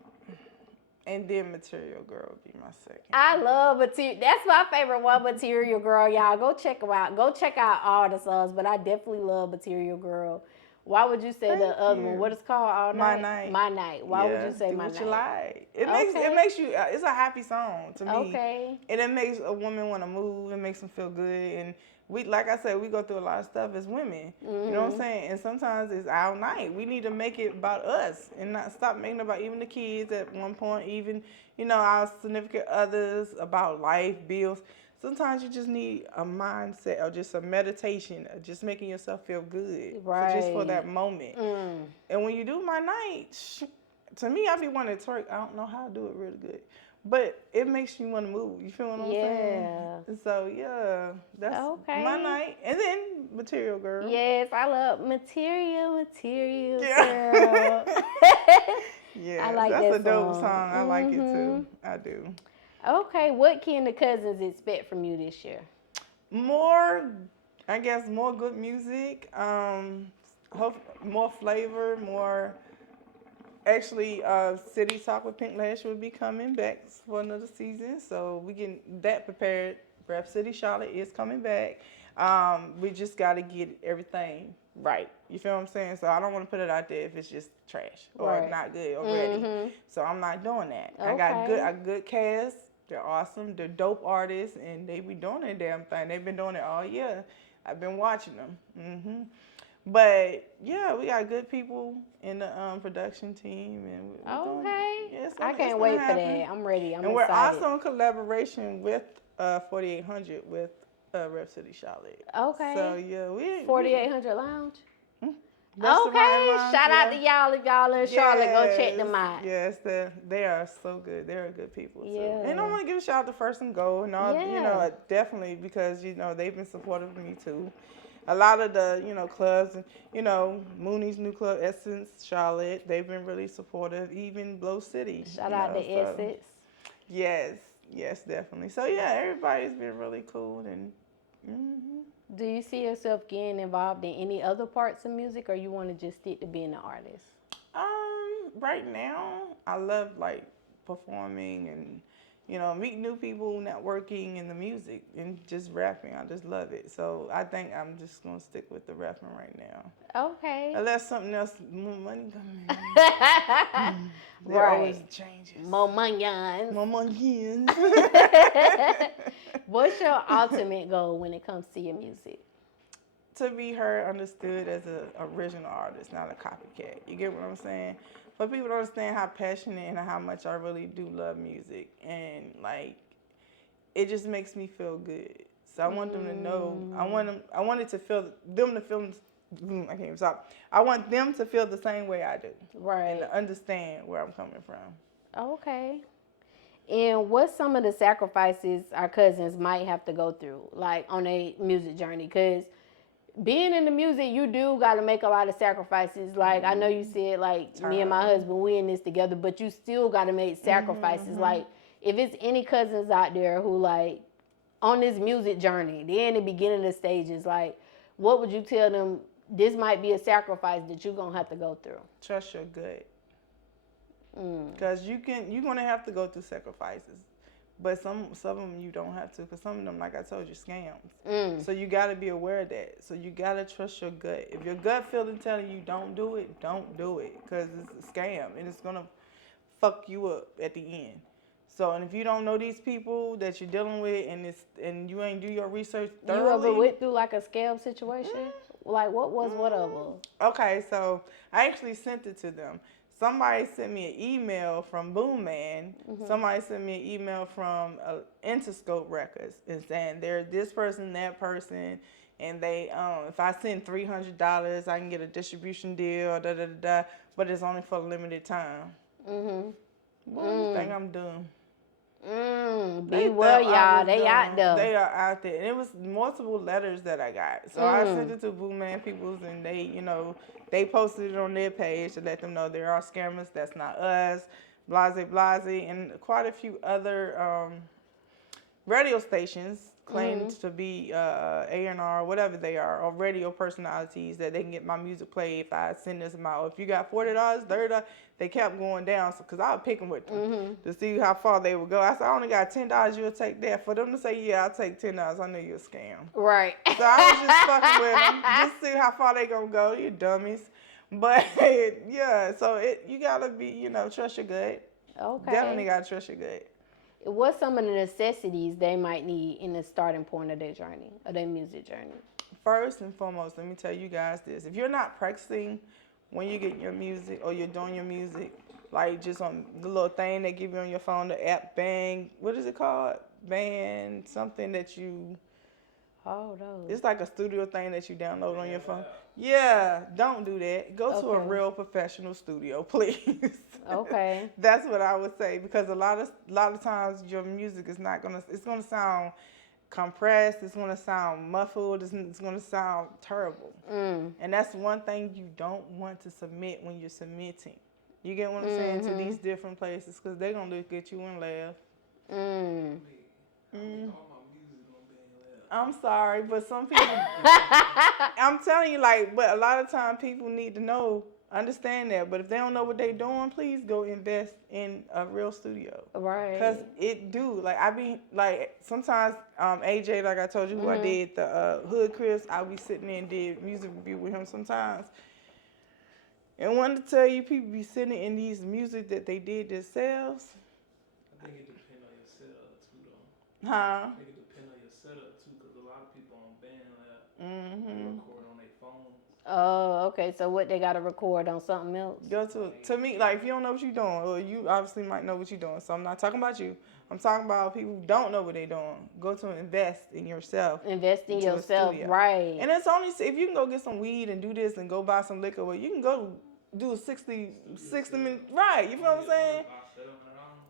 And then Material Girl would be my second. I love Material. That's my favorite one, Material Girl. Y'all go check them out. Go check out all the songs, but I definitely love Material Girl. Why would you say the other one? What is called All My Night? Night. My Night. Why would you say do My what Night? you like. It makes you. It's a happy song to me. Okay. And it makes a woman want to move. It makes them feel good. And we, like I said, we go through a lot of stuff as women. You know what I'm saying? And sometimes it's our night. We need to make it about us and not stop making it about even the kids at one point, even our significant others, about life, bills. Sometimes you just need a mindset or just a meditation of just making yourself feel good. Right. Just for that moment. And when you do My Night, to me, I be wanting to twerk. I don't know how to do it really good. But it makes you want to move. You feel what I'm saying? Yeah. So, yeah, that's My Night. And then Material Girl. Yes, I love Material Yeah. Girl. Yeah, I like that's that a dope song. song. I like it too. I do. Okay, what can the Cuzns expect from you this year? More good music. More flavor, more. Actually, City Talk with Pinklash will be coming back for another season, so we get that prepared. Rapcity Charlotte is coming back. We just got to get everything right. You feel what I'm saying? So I don't want to put it out there if it's just trash or not good already. So I'm not doing that. Okay. I got a good cast. They're awesome. They're dope artists, and they be doing their damn thing. They've been doing it all year. I've been watching them. But yeah, we got good people in the production team, and I can't wait for that. I'm ready. I'm excited. We're also in collaboration with 4800 with Rapcity Charlotte. Okay. So yeah, we 4800 Lounge. Okay, shout out to y'all if y'all in Charlotte. Go check them out. Yes, they are so good. They're good people too. Yeah. And I want to give a shout out to First and Go and all. Definitely because they've been supportive of me too. A lot of the clubs and Mooney's new club, Essence, Charlotte, they've been really supportive. Even Blow City. Shout out to Essence. Yes, definitely. So yeah, everybody's been really cool and. Do you see yourself getting involved in any other parts of music, or you want to just stick to being an artist? Right now, I love performing and meeting new people, networking in the music, and just rapping. I just love it. So I think I'm just gonna stick with the rapping right now. Okay. Unless something else, more money coming in. There always changes. More money. More money. What's your ultimate goal when it comes to your music? To be heard, understood as an original artist, not a copycat. You get what I'm saying? For people to understand how passionate and how much I really do love music, and it just makes me feel good. So I want them to know. I want them to feel. I can't even stop. I want them to feel the same way I do. Right. And to understand where I'm coming from. Okay. And what's some of the sacrifices our cousins might have to go through, on a music journey? Because being in the music, you do got to make a lot of sacrifices. I know you said, me and my husband, we in this together, but you still got to make sacrifices. If it's any cousins out there who, on this music journey, they're in the beginning of the stages, what would you tell them? This might be a sacrifice that you're going to have to go through. Trust your gut. Because you're going to have to go through sacrifices. But some of them you don't have to, because some of them, like I told you, scams. So you got to be aware of that. So you got to trust your gut. If your gut feeling telling you don't do it, because it's a scam and it's going to fuck you up at the end. So, and if you don't know these people that you're dealing with and you ain't do your research thoroughly. You ever went through a scam situation? What was whatever? Okay, so I actually sent it to them. Somebody sent me an email from Boom Man. Somebody sent me an email from Interscope Records and saying they're this person, that person, and they if I send $300, I can get a distribution deal, but it's only for a limited time. What do you think I'm doing? Be well, y'all. They out there. They are out there. And it was multiple letters that I got. So I sent it to Boo Man Peoples, and they, they posted it on their page to let them know there are scammers. That's not us. Blase, blase. And quite a few other radio stations claim to be A&R, whatever they are, or radio personalities that they can get my music played if I send this amount. If you got $40, $30, they kept going down because I was picking with them to see how far they would go. I said, I only got $10, you'll take that. For them to say, yeah, I'll take $10, I knew you're a scam. Right. So I was just fucking with them, just see how far they gonna go, you dummies. But yeah, so you gotta be, trust your gut. Okay. Definitely gotta trust your gut. What's some of the necessities they might need in the starting point of their journey, of their music journey? First and foremost, let me tell you guys this. If you're not practicing when you get your music or you're doing your music, like just on the little thing they give you on your phone, the app Bang, what is it called? Band, something that you... Oh, those. It's like a studio thing that you download on your phone. Yeah, don't do that. Go to a real professional studio, please. Okay. That's what I would say, because a lot of times your music is it's gonna sound compressed, it's gonna sound muffled, it's gonna sound terrible. And that's one thing you don't want to submit when you're submitting. You get what I'm saying, to these different places, because they're gonna look at you and laugh. I'm sorry, but some people, I'm telling you, but a lot of times people need to understand that. But if they don't know what they're doing, please go invest in a real studio. Right. Because sometimes AJ, like I told you, who I did the Hood Chris, I'll be sitting there and did music review with him sometimes. And wanted to tell you, people be sitting in these music that they did themselves. I think it depends on your setup too, though. Huh? I think it depends on your setup too, because a lot of people on BandLab they record on their phones. Oh, okay. So what, they got to record on something else? To me, if you don't know what you're doing, or you obviously might know what you're doing. So I'm not talking about you. I'm talking about people who don't know what they're doing. Go to invest in yourself. Invest in yourself, right. And it's only, if you can go get some weed and do this and go buy some liquor, well, you can go do a 60 minutes, right, you feel what I'm saying?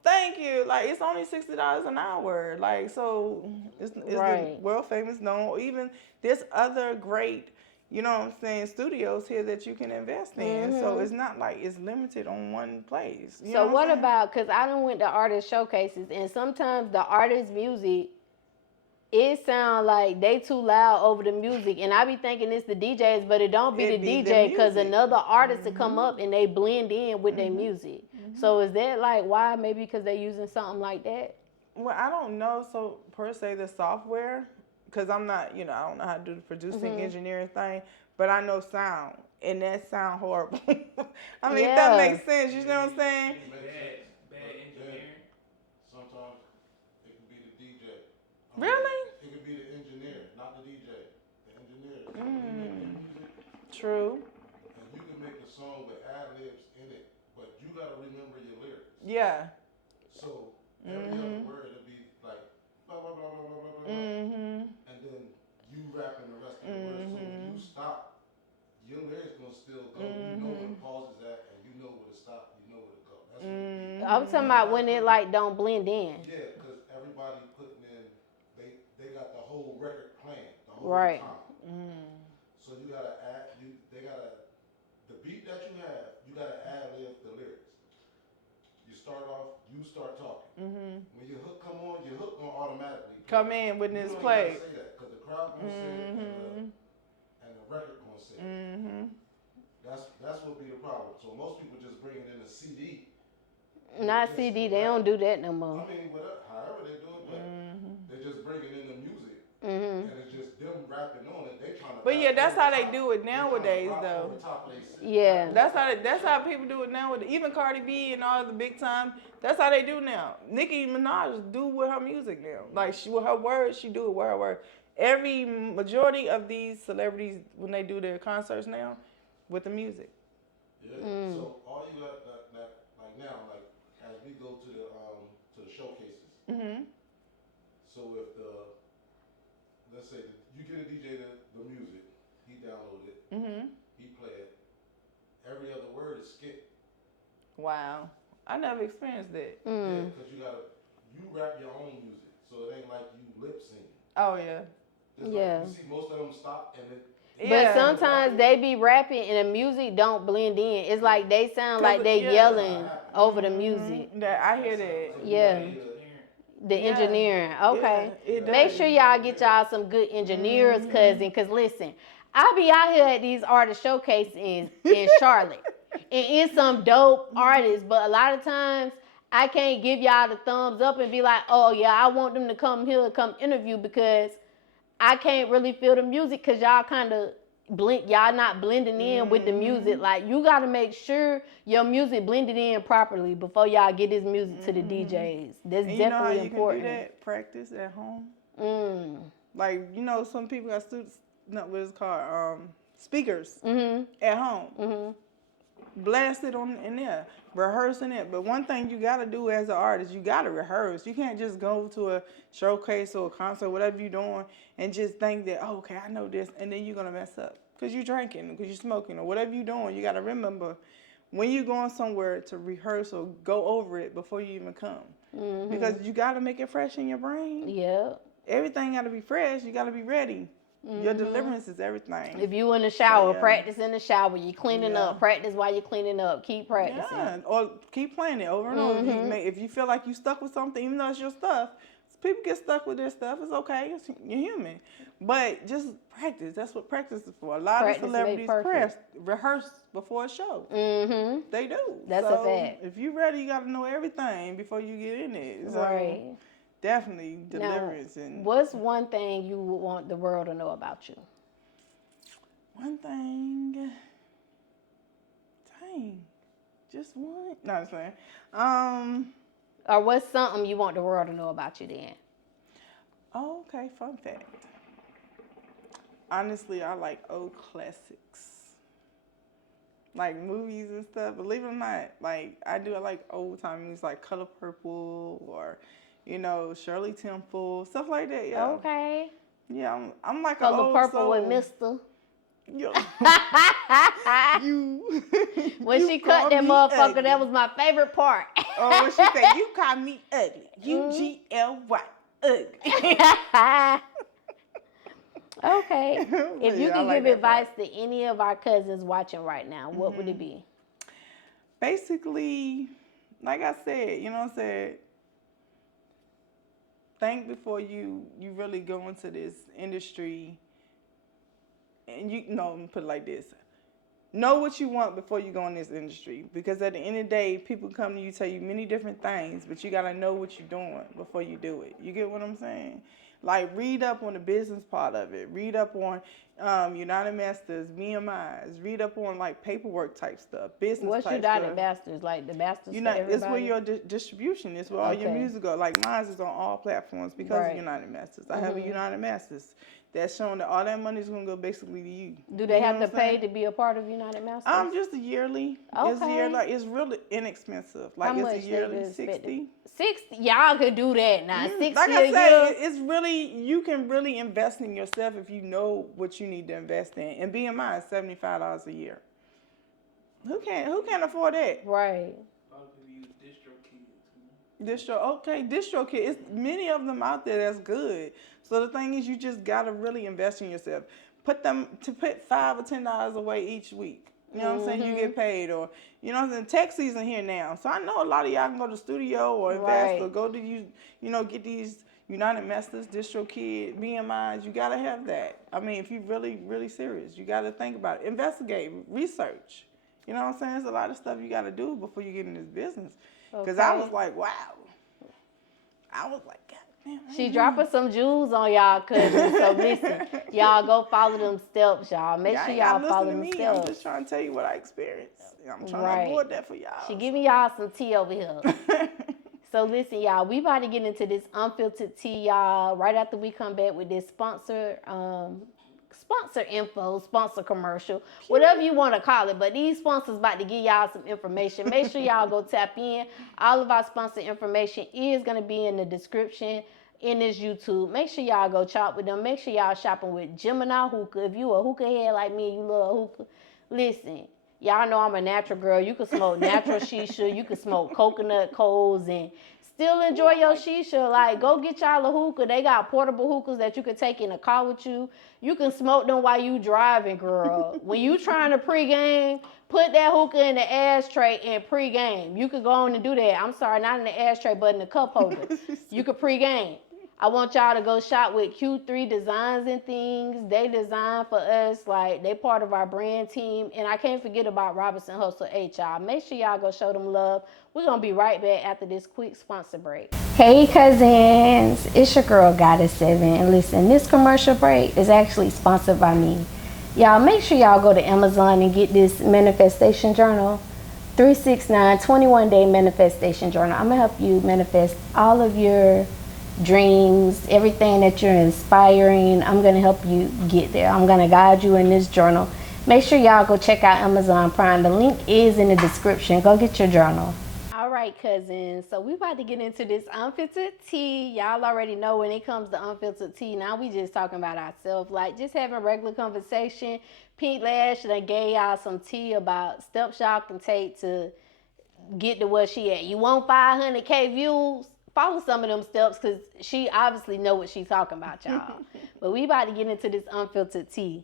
Thank you. It's only $60 an hour. So it's the world famous known. Even there's other great, you know what I'm saying, studios here that you can invest in. So it's not it's limited on one place. So what about, because I done went to artist showcases, and sometimes the artist music, it sound like they too loud over the music, and I be thinking it's the DJs, but it don't be the DJ, because another artist to come up and they blend in with their music. So is that why? Maybe because they using something like that? Well, I don't know. So per se the software, because I'm not, I don't know how to do the producing engineering thing, but I know sound, and that sound horrible. I mean, if that makes sense, you know what I'm saying? Bad engineering. Sometimes it can be the DJ. Really? It could be the engineer, not the DJ. The engineer. True. And you can make a song with ad-libs in it, but you got to remember your lyrics. Yeah. So every other word will be like blah blah blah blah blah blah blah, and then you rapping the rest of the words. So when you stop, your lyrics gonna still go. You know where the pause is at, and you know where to stop. You know where to go. That's what I'm talking about when it don't blend in. Yeah, because everybody putting in, they got the whole record playing the whole time. So you gotta the beat that you have, you gotta ad-lib the lyrics. You start off, you start talking. When your hook come on, your hook gonna automatically come in when it's played. Say that, because the crowd gonna say it, and the record gonna say it. That's what be the problem. So most people just bring it in a CD. Not CD, they don't do that no more. I mean, however they do it, but they just bring it in the music, and it's just them rapping on it. They trying to. But yeah, that's how they do it nowadays, though. Yeah, that's how people do it now. Even Cardi B and all the big time, that's how they do now. Nicki Minaj do with her music now. With her words, she do it with her words. Every majority of these celebrities, when they do their concerts now, with the music. Yeah. So all you got now, as we go to the showcases. So if let's say you get a DJ the music, he download it, he play it. Every other word is skipped. Wow, I never experienced that. Yeah, because you you rap your own music, so it ain't like you lip syncing. Oh yeah. It's Yeah. Like, you see most of them stop and it. But sometimes they be rapping and the music don't blend in. It's like they sound like they yelling over the music. That I hear that. Yeah. The engineering. Okay. Yeah, Make sure y'all get y'all some good engineers, cousin. Cause listen, I be out here at these artist showcases in Charlotte. And it's some dope artists, but a lot of times I can't give y'all the thumbs up and be like, oh yeah, I want them to come here and come interview, because I can't really feel the music, because y'all kind of y'all not blending in with the music. Like, you got to make sure your music blended in properly before y'all get this music to the DJs. That's and definitely you know how you important. Can do that? Practice at home. Like, you know, some people got students, not what it's called, speakers at home. Blast it on in there, rehearsing it. But one thing you got to do as an artist, you got to rehearse. You can't just go to a showcase or a concert, whatever you're doing, and just think that, oh, okay, I know this, and then you're going to mess up because you're drinking, because you're smoking, or whatever you're doing. You got to remember when you're going somewhere to rehearse or go over it before you even come. Because you got to make it fresh in your brain. Yeah. Everything got to be fresh. You got to be ready. Your deliverance is everything. If you in the shower, practice in the shower. You cleaning up, practice while you're cleaning up. Keep practicing. Yeah, or keep playing it over and over. If you feel like you stuck with something, even though it's your stuff, people get stuck with their stuff. It's okay. You're human. But just practice. That's what practice is for. A lot of celebrities rehearse before a show. They do. That's a fact. If you're ready, you got to know everything before you get in it. So, right. Definitely deliverance. Now, what's one thing you would want the world to know about you? One thing. Dang. Just one? No, I'm saying. Or what's something you want the world to know about you then? Oh, okay, fun fact. Honestly, I like old classics. Like movies and stuff. Believe it or not, like I like old time movies like Color Purple or, you know, Shirley Temple, stuff like that. Yeah. Okay. Yeah, I'm like Color an old Purple soul. with Mister. You. When you she cut that motherfucker, ugly. That was my favorite part. Oh, when she said, "You call me ugly." UGLY. Ugly. Okay. If you could give advice to any of our cousins watching right now, what would it be? Basically, like I said, you know what I'm saying? Think before you really go into this industry. And you know, put it like this. Know what you want before you go in this industry. Because at the end of the day, people come to you, tell you many different things, but you got to know what you're doing before you do it. You get what I'm saying? Like, read up on the business part of it. Read up on United Masters, BMIs. Read up on, like, paperwork type stuff, business What's type United stuff. Masters? Like, the Masters for everybody? It's where your distribution is, where all your music go. Like, mine is on all platforms because of United Masters. I have a United Masters. That's showing that all that money is going to go basically to you. Do they have to pay to be a part of United Masters? Just a yearly. Okay. It's really inexpensive. Like, how it's much a yearly 60. 60? Y'all could do that now. 60 like a I said, year. it's really, you can really invest in yourself if you know what you need to invest in. And BMI is $75 a year. Who can't afford that? Right. A lot of people use DistroKid. It's many of them out there that's good. So the thing is, you just gotta really invest in yourself. Put $5 or $10 away each week. You know what I'm saying? You get paid, or you know what I'm saying. Tax season here now, so I know a lot of y'all can go to the studio or invest or go to get these United Masters, DistroKid, BMIs. You gotta have that. I mean, if you're really, really serious, you gotta think about it. Investigate, research. You know what I'm saying? There's a lot of stuff you gotta do before you get in this business. Because I was like, wow. I was like, God damn. She dropping some jewels on y'all cousins. So listen, y'all go follow them steps, y'all. Make sure y'all follow them steps. I'm just trying to tell you what I experienced. I'm trying to avoid that for y'all. She giving y'all some tea over here. So listen, y'all, we about to get into this unfiltered tea, y'all, right after we come back with this sponsor info, sponsor commercial, whatever you want to call it. But these sponsors about to give y'all some information. Make sure y'all go tap in. All of our sponsor information is going to be in the description in this YouTube. Make sure y'all go shop with them. Make sure y'all shopping with geminiih hookah. If you a hookah head like me and you love hookah, listen. Y'all know I'm a natural girl. You can smoke natural shisha. You can smoke coconut coals and Still enjoy your shisha. Like, go get y'all a hookah. They got portable hookahs that you can take in the car with you. You can smoke them while you driving, girl. When you trying to pregame, put that hookah in the ashtray and pregame. You could go on and do that. I'm sorry, not in the ashtray, but in the cup holder. You could pregame. I want y'all to go shop with Q3 Designs and Things. They design for us. Like, they part of our brand team. And I can't forget about Robinson Hustle 8, y'all. Make sure y'all go show them love. We're going to be right back after this quick sponsor break. Hey, cousins. It's your girl, Goddess7. And listen, this commercial break is actually sponsored by me. Y'all, make sure y'all go to Amazon and get this manifestation journal. 369 21-day manifestation journal. I'm going to help you manifest all of your dreams, everything that you're inspiring. I'm going to help you get there. I'm going to guide you in this journal. Make sure y'all go check out Amazon Prime. The link is in the description. Go get your journal. All right, cousins. So we about to get into this unfiltered tea. Y'all already know when it comes to unfiltered tea, now we just talking about ourselves, like just having regular conversation. Pinklash done gave y'all some tea about steps y'all can take to get to where she at. You want 500K views? Follow some of them steps, because she obviously know what she's talking about, y'all. But we about to get into this unfiltered tea.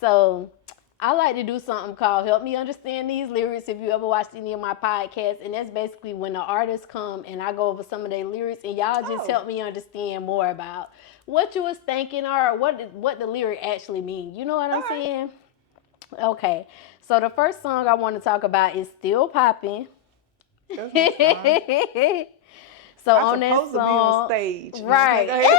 So I like to do something called Help Me Understand These Lyrics, if you ever watched any of my podcasts. And that's basically when the artists come and I go over some of their lyrics, and y'all just help me understand more about what you was thinking or what the lyric actually means. You know what I'm saying? Okay. So the first song I want to talk about is Still Poppin'. That's my song. So I'm on that supposed song, to be on stage. right?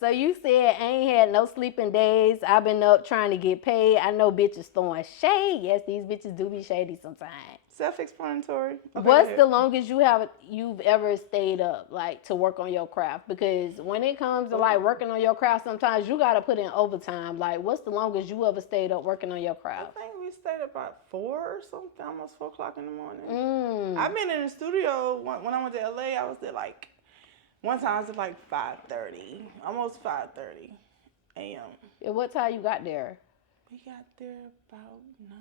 So you said, I ain't had no sleeping days. I've been up trying to get paid. I know bitches throwing shade. Yes, these bitches do be shady sometimes. Self-explanatory. Okay, What's the longest you've ever stayed up, like, to work on your craft? Because when it comes to like working on your craft, sometimes you gotta put in overtime. Like, what's the longest you ever stayed up working on your craft? I think we stayed up about 4 or something, almost 4 o'clock in the morning. I've been in the studio when I went to LA. I was there like one time. I was at like 5:30, almost 5:30 a.m. And what time you got there? We got there about 9.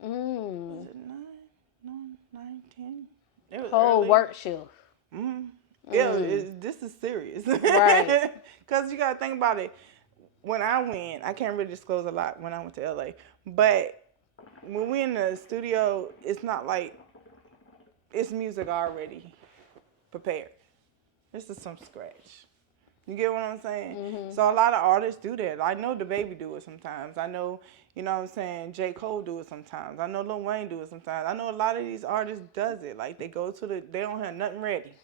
Was it 9? No, 9, 10. It was whole early. work shift. Yeah, this is serious. Right. Because you got to think about it. When I went, I can't really disclose a lot when I went to LA, but when we in the studio, it's not like it's music already prepared. This is from scratch. You get what I'm saying? So a lot of artists do that. I know Dababy do it sometimes. I know, you know what I'm saying, J. Cole do it sometimes. I know Lil Wayne do it sometimes. I know a lot of these artists does it. Like, they don't have nothing ready.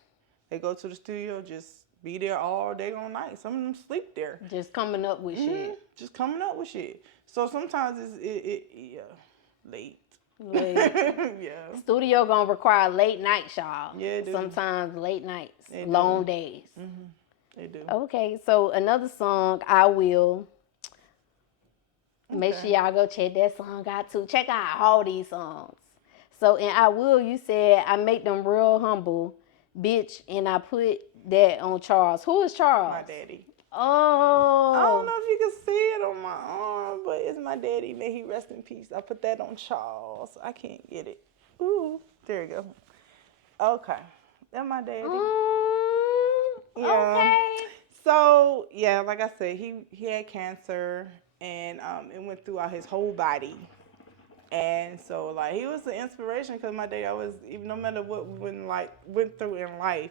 They go to the studio, just be there all day, all night. Some of them sleep there. Just coming up with shit. Just coming up with shit. So sometimes it's late. Yeah. Studio gonna require late nights, y'all. Yeah, it do. Sometimes late nights, It long do. days. They do. Okay, so another song, I Will. Make sure y'all go check that song out too. Check out all these songs. So in I Will, you said, I make them real humble, bitch, and I put that on Charles. Who is Charles? My daddy. Oh. I don't know if you can see it on my arm, but it's my daddy. May he rest in peace. I put that on Charles. I can't get it. Ooh, there you go. Okay. That's my daddy. Yeah. Okay. So, yeah, like I said, he had cancer, and it went throughout his whole body. And so, like, he was an inspiration, because my dad was, even no matter what we went through in life,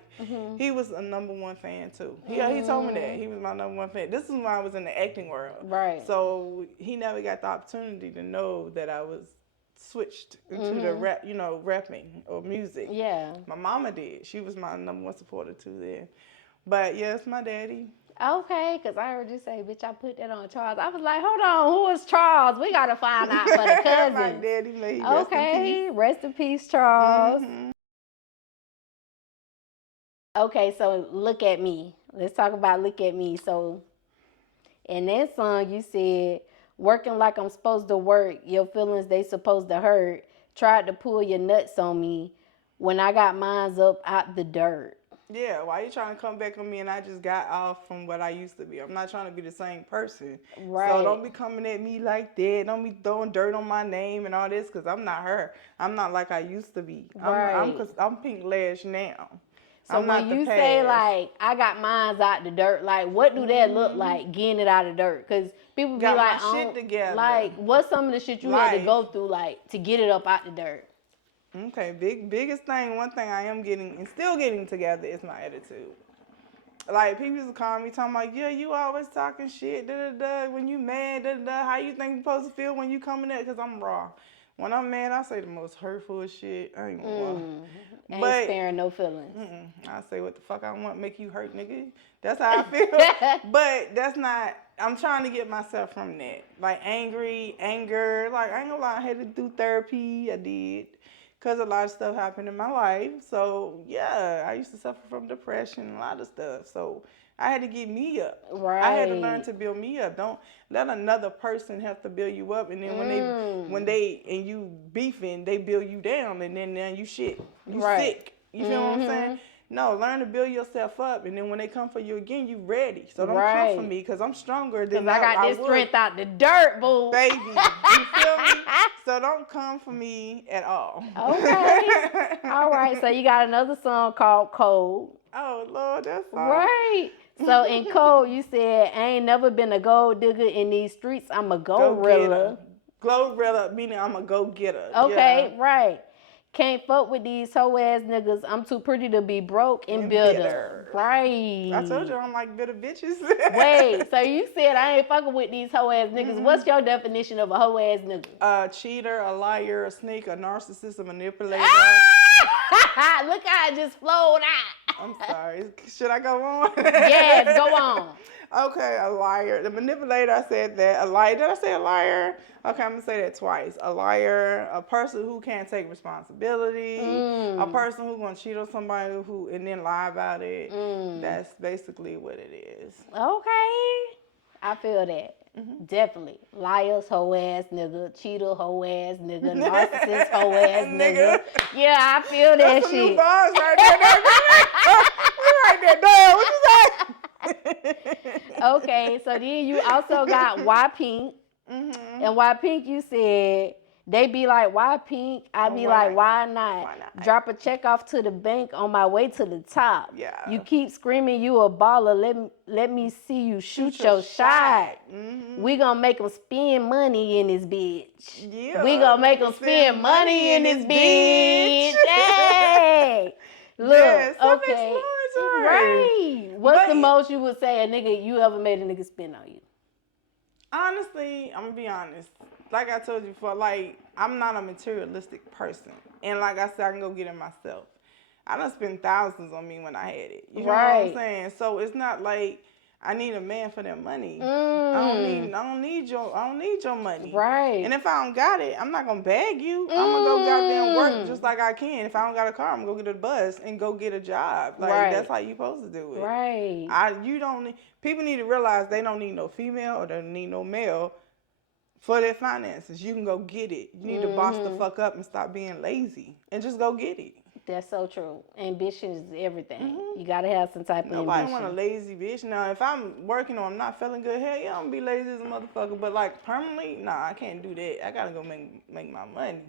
he was a #1 fan too. He told me that he was my #1 fan. This is when I was in the acting world, Right. So he never got the opportunity to know that I was switched into the rap, rapping or music. Yeah. My mama did. She was my #1 supporter too then. But yes, my daddy. Okay, because I heard you say, bitch, I put that on Charles. I was like, hold on, who is Charles? We got to find out for the cousins. My daddy, may he Okay, rest in peace, Charles. Okay, so Look at Me. Let's talk about Look at Me. So in that song, you said, working like I'm supposed to work, your feelings, they supposed to hurt. Tried to pull your nuts on me when I got mines up out the dirt. Yeah, why you trying to come back on me and I just got off from what I used to be? I'm not trying to be the same person. Right. So don't be coming at me like that. Don't be throwing dirt on my name and all this because I'm not her. I'm not like I used to be. Right. I'm Pinklash now. So I'm not when the you past. say like I got mines out the dirt, like what do that look like getting it out of the dirt? Because people be Got like, my shit together. like what's some of the shit you had to go through like to get it up out the dirt? Okay, biggest thing, one thing I am getting and still getting together is my attitude. Like, people used to call me talking like, yeah, you always talking shit, da-da-da, when you mad, da-da-da, how you think you supposed to feel when you coming at, because I'm raw. When I'm mad, I say the most hurtful shit. I ain't gonna lie. Ain't sparing no feelings. I say what the fuck I want, make you hurt, nigga. That's how I feel. But that's not, I'm trying to get myself from that. Like, anger, like, I ain't gonna lie, I had to do therapy, I did. Because a lot of stuff happened in my life. So, yeah, I used to suffer from depression and a lot of stuff. So, I had to get me up. Right. I had to learn to build me up. Don't let another person have to build you up. And then when they and you beefing, they build you down. And then now you shit. You sick. You feel what I'm saying? No, learn to build yourself up. And then when they come for you again, you ready. So don't come for me because I'm stronger than I got this strength out the dirt, boo. Baby, you feel me? So don't come for me at all. Okay. All right. So you got another song called Cold. Oh, Lord, that's all. Right. So in Cold, you said, I ain't never been a gold digger in these streets. I'm a gorilla. Gorilla, meaning I'm a go-getter. Okay, yeah. Right. Can't fuck with these hoe ass niggas. I'm too pretty to be broke and bitter. Right. I told you I don't like bitter bitches. Wait, so you said I ain't fucking with these hoe ass niggas. What's your definition of a hoe ass nigga? A cheater, a liar, a sneak, a narcissist, a manipulator. Look how it just flowed out. I'm sorry. Should I go on? Yes, go on. Okay, a liar. The manipulator, I said that. A liar. Did I say a liar? Okay, I'm going to say that twice. A liar, a person who can't take responsibility, a person who's going to cheat on somebody and then lie about it. That's basically what it is. Okay. I feel that. Definitely. Liars, hoe ass nigga, cheater, hoe ass nigga, narcissist, hoe ass nigga. Yeah, I feel that That's some shit. new bars right there. Right there, dog. What you say? Okay, so then you also got Why Pink. And Why Pink, you said, they be like, why Pink? I be like, why not? Drop a check off to the bank on my way to the top. Yeah. You keep screaming you a baller. Let me see you shoot your shot. We gonna make them spend money in this bitch. Yeah. We gonna make them spend money in this bitch. Hey. Look, yes, okay. Right. What's the most you would say a nigga you ever made a nigga spend on you? Honestly, I'm gonna be honest. Like I told you before, like, I'm not a materialistic person. And like I said, I can go get it myself. I done spent thousands on me when I had it. You know what I'm saying? So it's not like I need a man for that money. I don't need your money. Right. And if I don't got it, I'm not gonna bag you. I'm gonna go goddamn work just like I can. If I don't got a car, I'm gonna go get a bus and go get a job. Like that's how you supposed to do it. Right. People need to realize they don't need no female or they don't need no male for their finances. You can go get it. You need to boss the fuck up and stop being lazy and just go get it. That's so true. Ambition is everything. You gotta have some type of ambition. Nobody want a lazy bitch. Now, if I'm working or I'm not feeling good, hell yeah, I'm gonna be lazy as a motherfucker. But like permanently, nah, I can't do that. I gotta go make my money.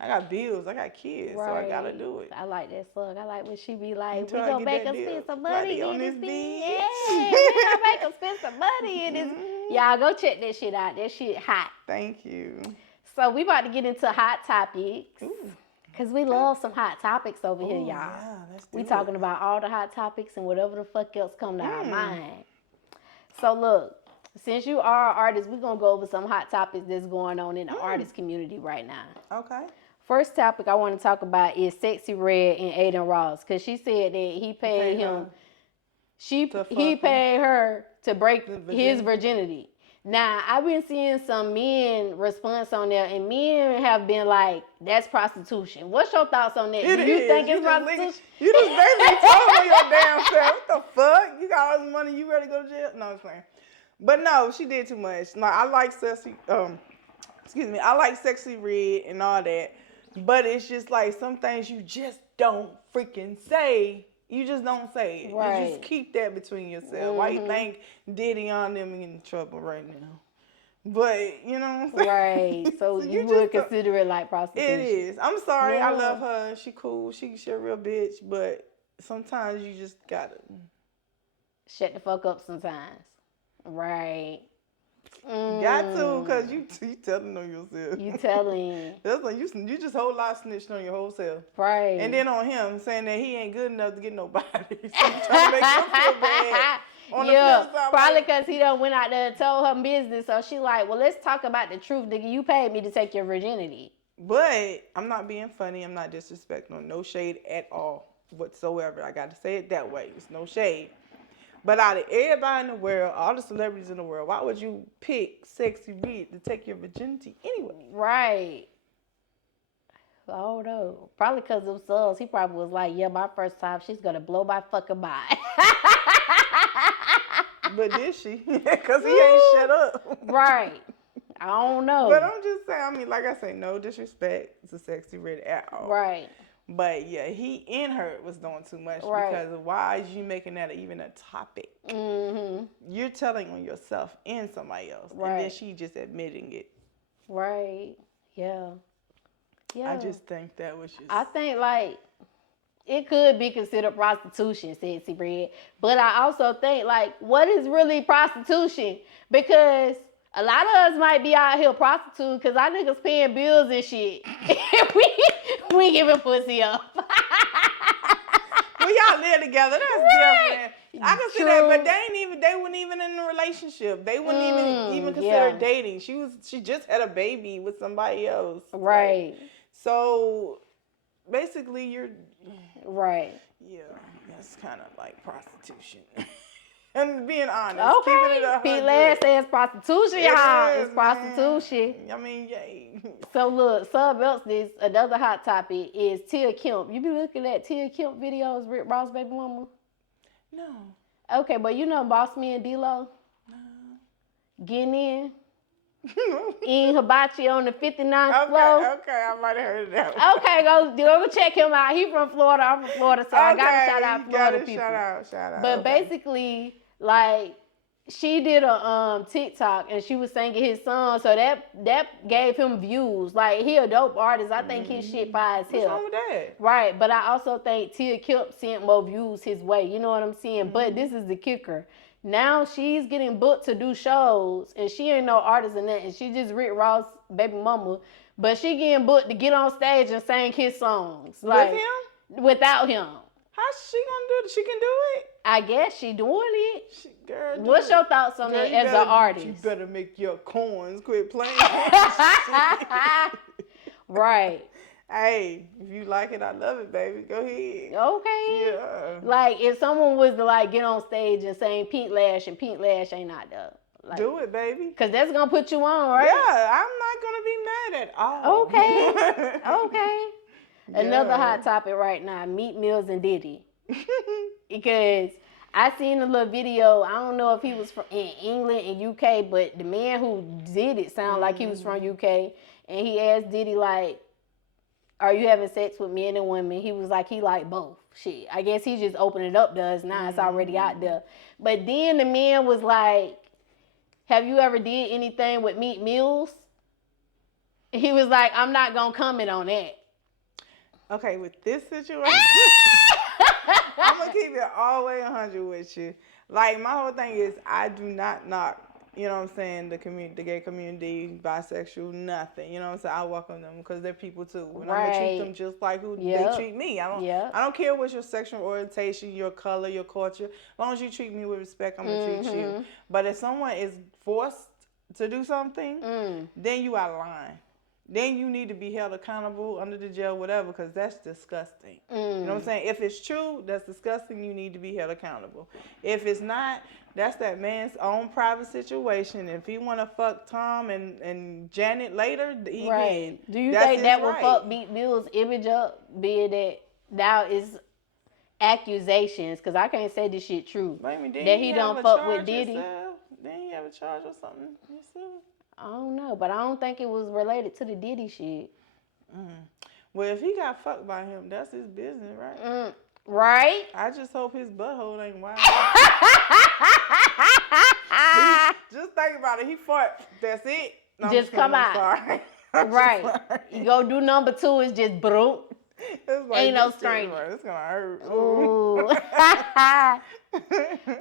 I got bills. I got kids, so I gotta do it. I like that slug. I like when she be like, Until we I gonna get make that them spend deal. some money Money in this on bitch. this Yeah, bitch. we gonna make them spend some money in this. Y'all go check that shit out. That shit hot. Thank you. So we about to get into hot topics. Cause we love some hot topics over here, y'all. Yeah, let's do We it. talking about all the hot topics and whatever the fuck else come to our mind. So look, since you are an artist, we're gonna go over some hot topics that's going on in the artist community right now. Okay. First topic I want to talk about is Sexy Red and Aiden Ross, cause she said that he paid him. He paid her to break his virginity. Now, I've been seeing some men response on there, and men have been like, that's prostitution. What's your thoughts on that? Do you think it's prostitution? You just basically told me your damn self. What the fuck? You got all this money, you ready to go to jail? No, I'm playing. But no, she did too much. Like, I like Sexy Red and all that. But it's just like some things you just don't freaking say You just don't say it. Right. You just keep that between yourself. Why you think Diddy on them in trouble right now? But, you know what I'm saying? Right. So you would consider it like prostitution. It is. I'm sorry. I Yeah. love her. She cool. She a real bitch. But sometimes you just gotta shut the fuck up sometimes. Right. Got to, because you telling on yourself. You telling. That's like you just whole lot snitched on your whole self. Right. And then on him saying that he ain't good enough to get nobody. So you trying to make him feel bad. On the flip side, probably because he done went out there and told her business. So she like, well, let's talk about the truth, nigga. You paid me to take your virginity. But I'm not being funny. I'm not disrespecting. No shade at all whatsoever. I got to say it that way. It's no shade. But out of everybody in the world, all the celebrities in the world, why would you pick Sexy Red to take your virginity anyway? Right. Oh no. Probably because of subs. He probably was like, yeah, my first time, she's going to blow my fucking mind. But did she? Because he ain't shut up. Right. I don't know. But I'm just saying, I mean, like I say, no disrespect to Sexy Red at all. Right. But yeah, he in her was doing too much because why is you making that even a topic? Mm-hmm. You're telling on yourself and somebody else. Right. And then she just admitting it. Right. Yeah. Yeah. I just think that was just... I think like it could be considered prostitution, Sexy Red. But I also think like what is really prostitution? Because a lot of us might be out here prostituting because our niggas paying bills and shit. we giving pussy up. Well, y'all live together. That's different. I can see that, but they weren't even in a relationship. They wouldn't even consider dating. She just had a baby with somebody else. Right. Like, so basically you're right. Yeah, that's kind of like prostitution. And being honest, okay. Keeping it 100. Pinklash says prostitution, y'all. It's prostitution. I mean, yay. So look, something else. This another hot topic is Tia Kemp. You be looking at Tia Kemp videos, Rick Ross baby mama? No. Okay, but you know Boss Me and D-Lo? No. Getting in. Eating hibachi on the 59th floor. Okay, I might have heard of that. Okay, go check him out. He from Florida. I'm from Florida, so I gotta shout out Florida people. Shout out. But basically, like, she did a TikTok and she was singing his song, so that gave him views. Like, he a dope artist. I think his shit fire as hell. What's wrong with that? Right, but I also think Tia Kemp sent more views his way. You know what I'm saying? But this is the kicker. Now she's getting booked to do shows, and she ain't no artist in that, and she just Rick Ross baby mama, but she getting booked to get on stage and sing his songs. Like, with him? Without him. How's she gonna do it? She can do it? I guess she doing it. Girl, what's your thoughts on that as an artist? You better make your coins quit playing. Right. Hey, if you like it, I love it, baby. Go ahead. Okay. Yeah. Like, if someone was to, like, get on stage and sing Pinklash and Pinklash ain't not there. Like, do it, baby. Because that's going to put you on, right? Yeah, I'm not going to be mad at all. Okay. Okay. Yeah. Another hot topic right now, Meat Mills and Diddy. Because I seen a little video. I don't know if he was from in England and UK, but the man who did it sounded like he was from UK. And he asked Diddy, like, are you having sex with men and women? He was like, he like both. Shit. I guess he just opened it up to us now. It's already out there. But then the man was like, have you ever did anything with Meat Mills? He was like, I'm not going to comment on that. Okay, with this situation, I'm going to keep it all the way 100 with you. Like, my whole thing is I do not knock, you know what I'm saying, the gay community, bisexual, nothing. You know what I'm saying? I welcome them because they're people too. And I'm going to treat them just like they treat me. I don't care what's your sexual orientation, your color, your culture. As long as you treat me with respect, I'm going to treat you. But if someone is forced to do something, then you out of line. Then you need to be held accountable under the jail, whatever, because that's disgusting. You know what I'm saying? If it's true, that's disgusting. You need to be held accountable. If it's not, that's that man's own private situation. If he want to fuck Tom and Janet later, he can. Do you think that will fuck Meat Mills' image up, being that now is accusations? Because I can't say this shit true. That he don't fuck with Diddy. Then he have a charge or something yourself? I don't know, but I don't think it was related to the Diddy shit. Well, if he got fucked by him, that's his business, right? Right? I just hope his butthole ain't wild. Just think about it. He fought. That's it. No, Just come I'm out. sorry. I'm Right. sorry. You go do number 2 is just broom. It's Ain't no this shit, straining. right, it's gonna hurt. Ooh.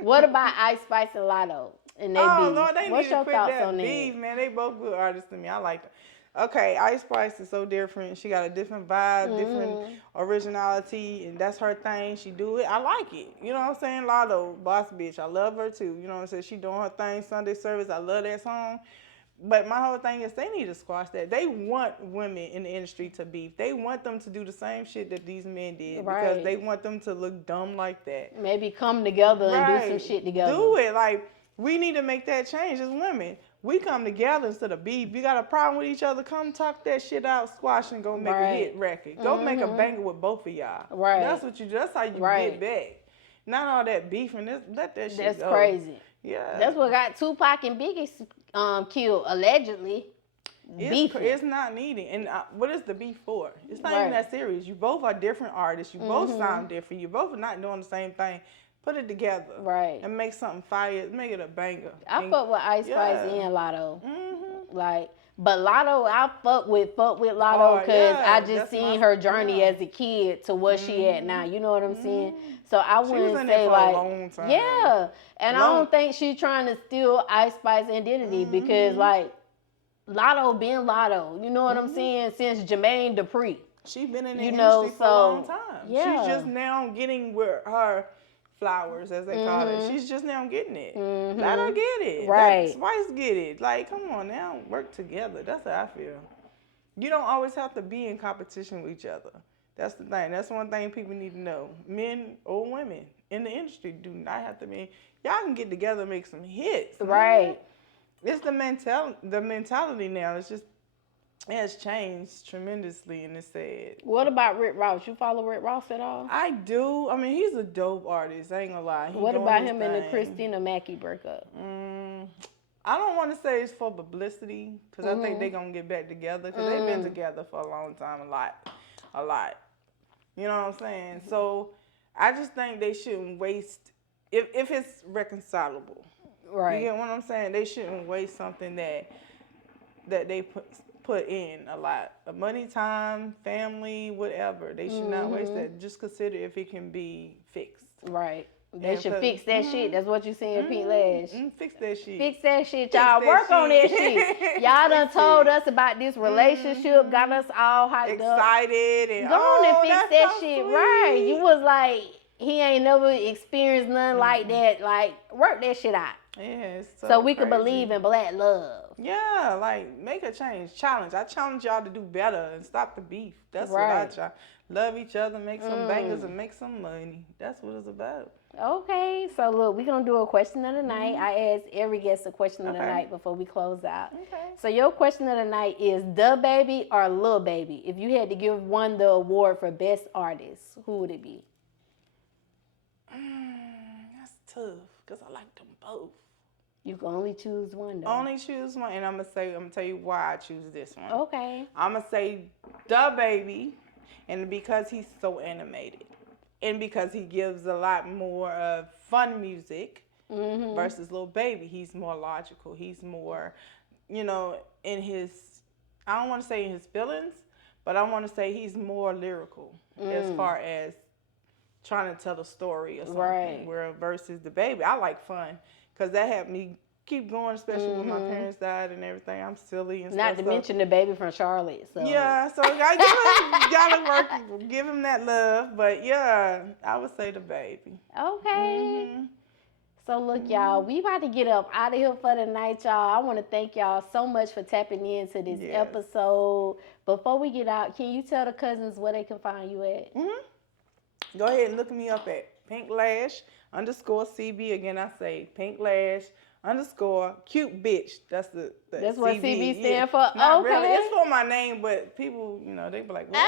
What about Ice Spice and Lotto and they Oh beef? Lord, they What's need to your quit thoughts that on beef, that? man. They both good artists to me. I like them. Okay, Ice Spice is so different. She got a different vibe, different originality, and that's her thing. She do it. I like it. You know what I'm saying? Lotto, boss bitch. I love her too. You know what I'm saying? She doing her thing, Sunday service. I love that song. But my whole thing is they need to squash that. They want women in the industry to beef. They want them to do the same shit that these men did because they want them to look dumb like that. Maybe come together and do some shit together. Do it. Like, we need to make that change as women. We come together instead of beef. You got a problem with each other, come talk that shit out, squash, and go make a hit record. Go make a banger with both of y'all. Right. That's how you get back. Not all that beefing. Let that shit go. That's crazy. Yeah. That's what got Tupac and Biggie killed, allegedly. It's not needed. And what is the beef for? It's not even that serious. You both are different artists. You both sound different. You both are not doing the same thing. Put it together. Right. And make something fire. Make it a banger. I fuck with Ice Spice and Lotto. Like, but Lotto, I fuck with Lotto because I just seen her journey as a kid to what she at now. You know what I'm saying? So I wouldn't say like, and I don't think she's trying to steal Ice Spice's identity because like Lotto been Lotto. You know what I'm saying? Since Jermaine Dupri. She been in the industry for a long time. Yeah. She's just now getting where her flowers, as they call it. She's just now getting it. Let her get it. Right. Let Spice get it. Like, come on now, work together. That's how I feel. You don't always have to be in competition with each other. That's the thing. That's one thing people need to know. Men or women in the industry do not have to be. Y'all can get together and make some hits. Right. It's the mentality now. It's just, it has changed tremendously, and it's sad. What about Rick Ross? You follow Rick Ross at all? I do. I mean, he's a dope artist. I ain't gonna lie. What about him and the Christina Mackey breakup? I don't want to say it's for publicity because I think they're gonna get back together because they've been together for a long time, a lot. You know what I'm saying? So I just think they shouldn't waste if it's reconcilable. Right. You get what I'm saying? They shouldn't waste something that they put in a lot of money, time, family, whatever. They should not waste that. Just consider if it can be fixed. Right. They should fix that shit. That's what you saying, Pinklash. Fix that shit. Fix that shit, y'all. Work on that shit. Y'all done told us about this relationship, got us all hyped up. Excited and go on and fix that so shit. Sweet. Right. You was like, he ain't never experienced nothing like that. Like, work that shit out. Yeah, so we could believe in black love. Yeah, like make a change. Challenge. I challenge y'all to do better and stop the beef. That's what I try. Love each other, make some bangers, and make some money. That's what it's about. Okay, so look, we're going to do a question of the night. I ask every guest a question of the night before we close out. Okay. So your question of the night is Dababy or Lil Baby? If you had to give one the award for best artist, who would it be? That's tough because I like them both. You can only choose one though. Only choose one, and I'm gonna tell you why I choose this one. Okay. I'm gonna say Dababy, and because he's so animated. And because he gives a lot more of fun music versus Lil Baby, he's more logical. He's more, in his, I don't want to say in his feelings, but I want to say he's more lyrical as far as trying to tell a story or something. Right. Where versus Dababy, I like fun because that helped me keep going, especially when my parents died and everything. I'm silly and stuff. Not to mention the baby from Charlotte. So. Yeah, so I give him that love. But yeah, I would say Dababy. Okay. So look, y'all, we about to get up out of here for the night, y'all. I want to thank y'all so much for tapping into this episode. Before we get out, can you tell the cousins where they can find you at? Go ahead and look me up at Pinklash_CB. Again, I say Pinklash_cute bitch. That's the That's CB. what CB stand for. Not really. It's for my name, but people, they be like, what?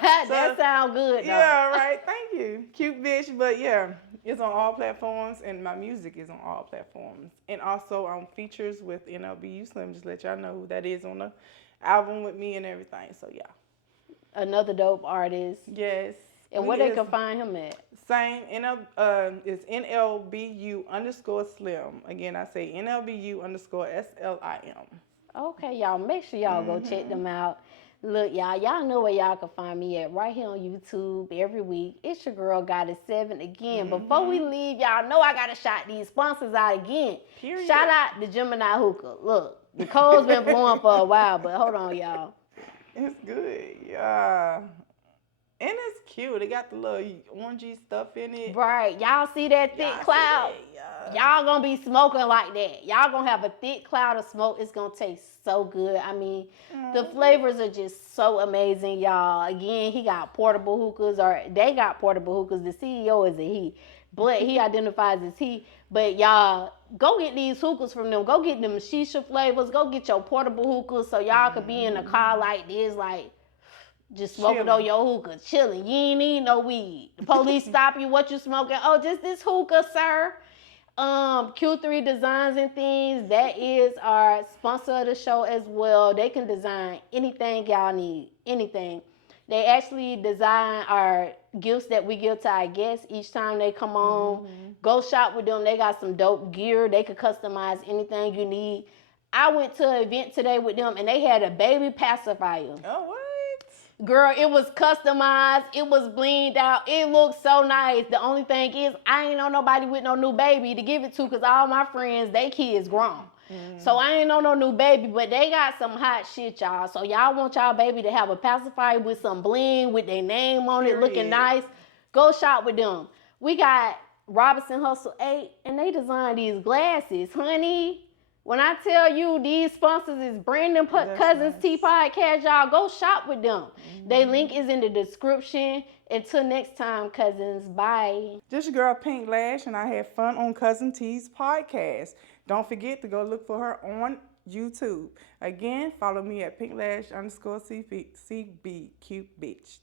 That sound good though. Yeah, right. Thank you. Cute bitch. But yeah, it's on all platforms, and my music is on all platforms. And also on features with NLBU Slim. Just let y'all know who that is on the album with me and everything. So yeah. Another dope artist. Yes. And where they can find him at? Same, it's NLBU_slim. Again, I say NLBU_SLIM. Okay, y'all, make sure y'all go check them out. Look, y'all know where y'all can find me at right here on YouTube every week. It's your girl, Goddess 7 again. Before we leave, y'all know I got to shout these sponsors out again. Period. Shout out to Geminiih Hookah. Look, the code's been blowing for a while, but hold on, y'all. It's good, yeah. And it's cute. They got the little orangey stuff in it. Right. Y'all see that thick cloud? Y'all gonna be smoking like that. Y'all gonna have a thick cloud of smoke. It's gonna taste so good. I mean, the flavors are just so amazing, y'all. Again, he got portable hookahs, or they got portable hookahs. The CEO is a he, but he identifies as he. But y'all, go get these hookahs from them. Go get them shisha flavors. Go get your portable hookahs so y'all could be in a car like this, like, just smoking on your hookah, chilling. You ain't need no weed. The police stop you, what you smoking? Oh, just this hookah, sir. Q3 Designs and Things, that is our sponsor of the show as well. They can design anything y'all need, anything. They actually design our gifts that we give to our guests each time they come on. Go shop with them. They got some dope gear. They could customize anything you need. I went to an event today with them, and they had a baby pacifier. Oh, what? Girl, it was customized. It was blinged out. It looked so nice. The only thing is, I ain't know nobody with no new baby to give it to, because all my friends, they kids grown. So I ain't know no new baby, but they got some hot shit, y'all. So y'all want y'all baby to have a pacifier with some bling, with their name on it, looking nice. Go shop with them. We got Robinson Hustle 8, and they designed these glasses, honey. When I tell you these sponsors is Brandon Cuzn Tea Podcast, y'all go shop with them. Their link is in the description. Until next time, cousins, bye. This your girl Pinklash, and I had fun on Cuzn T's podcast. Don't forget to go look for her on YouTube. Again, follow me at Pinklash_CB, cute bitch.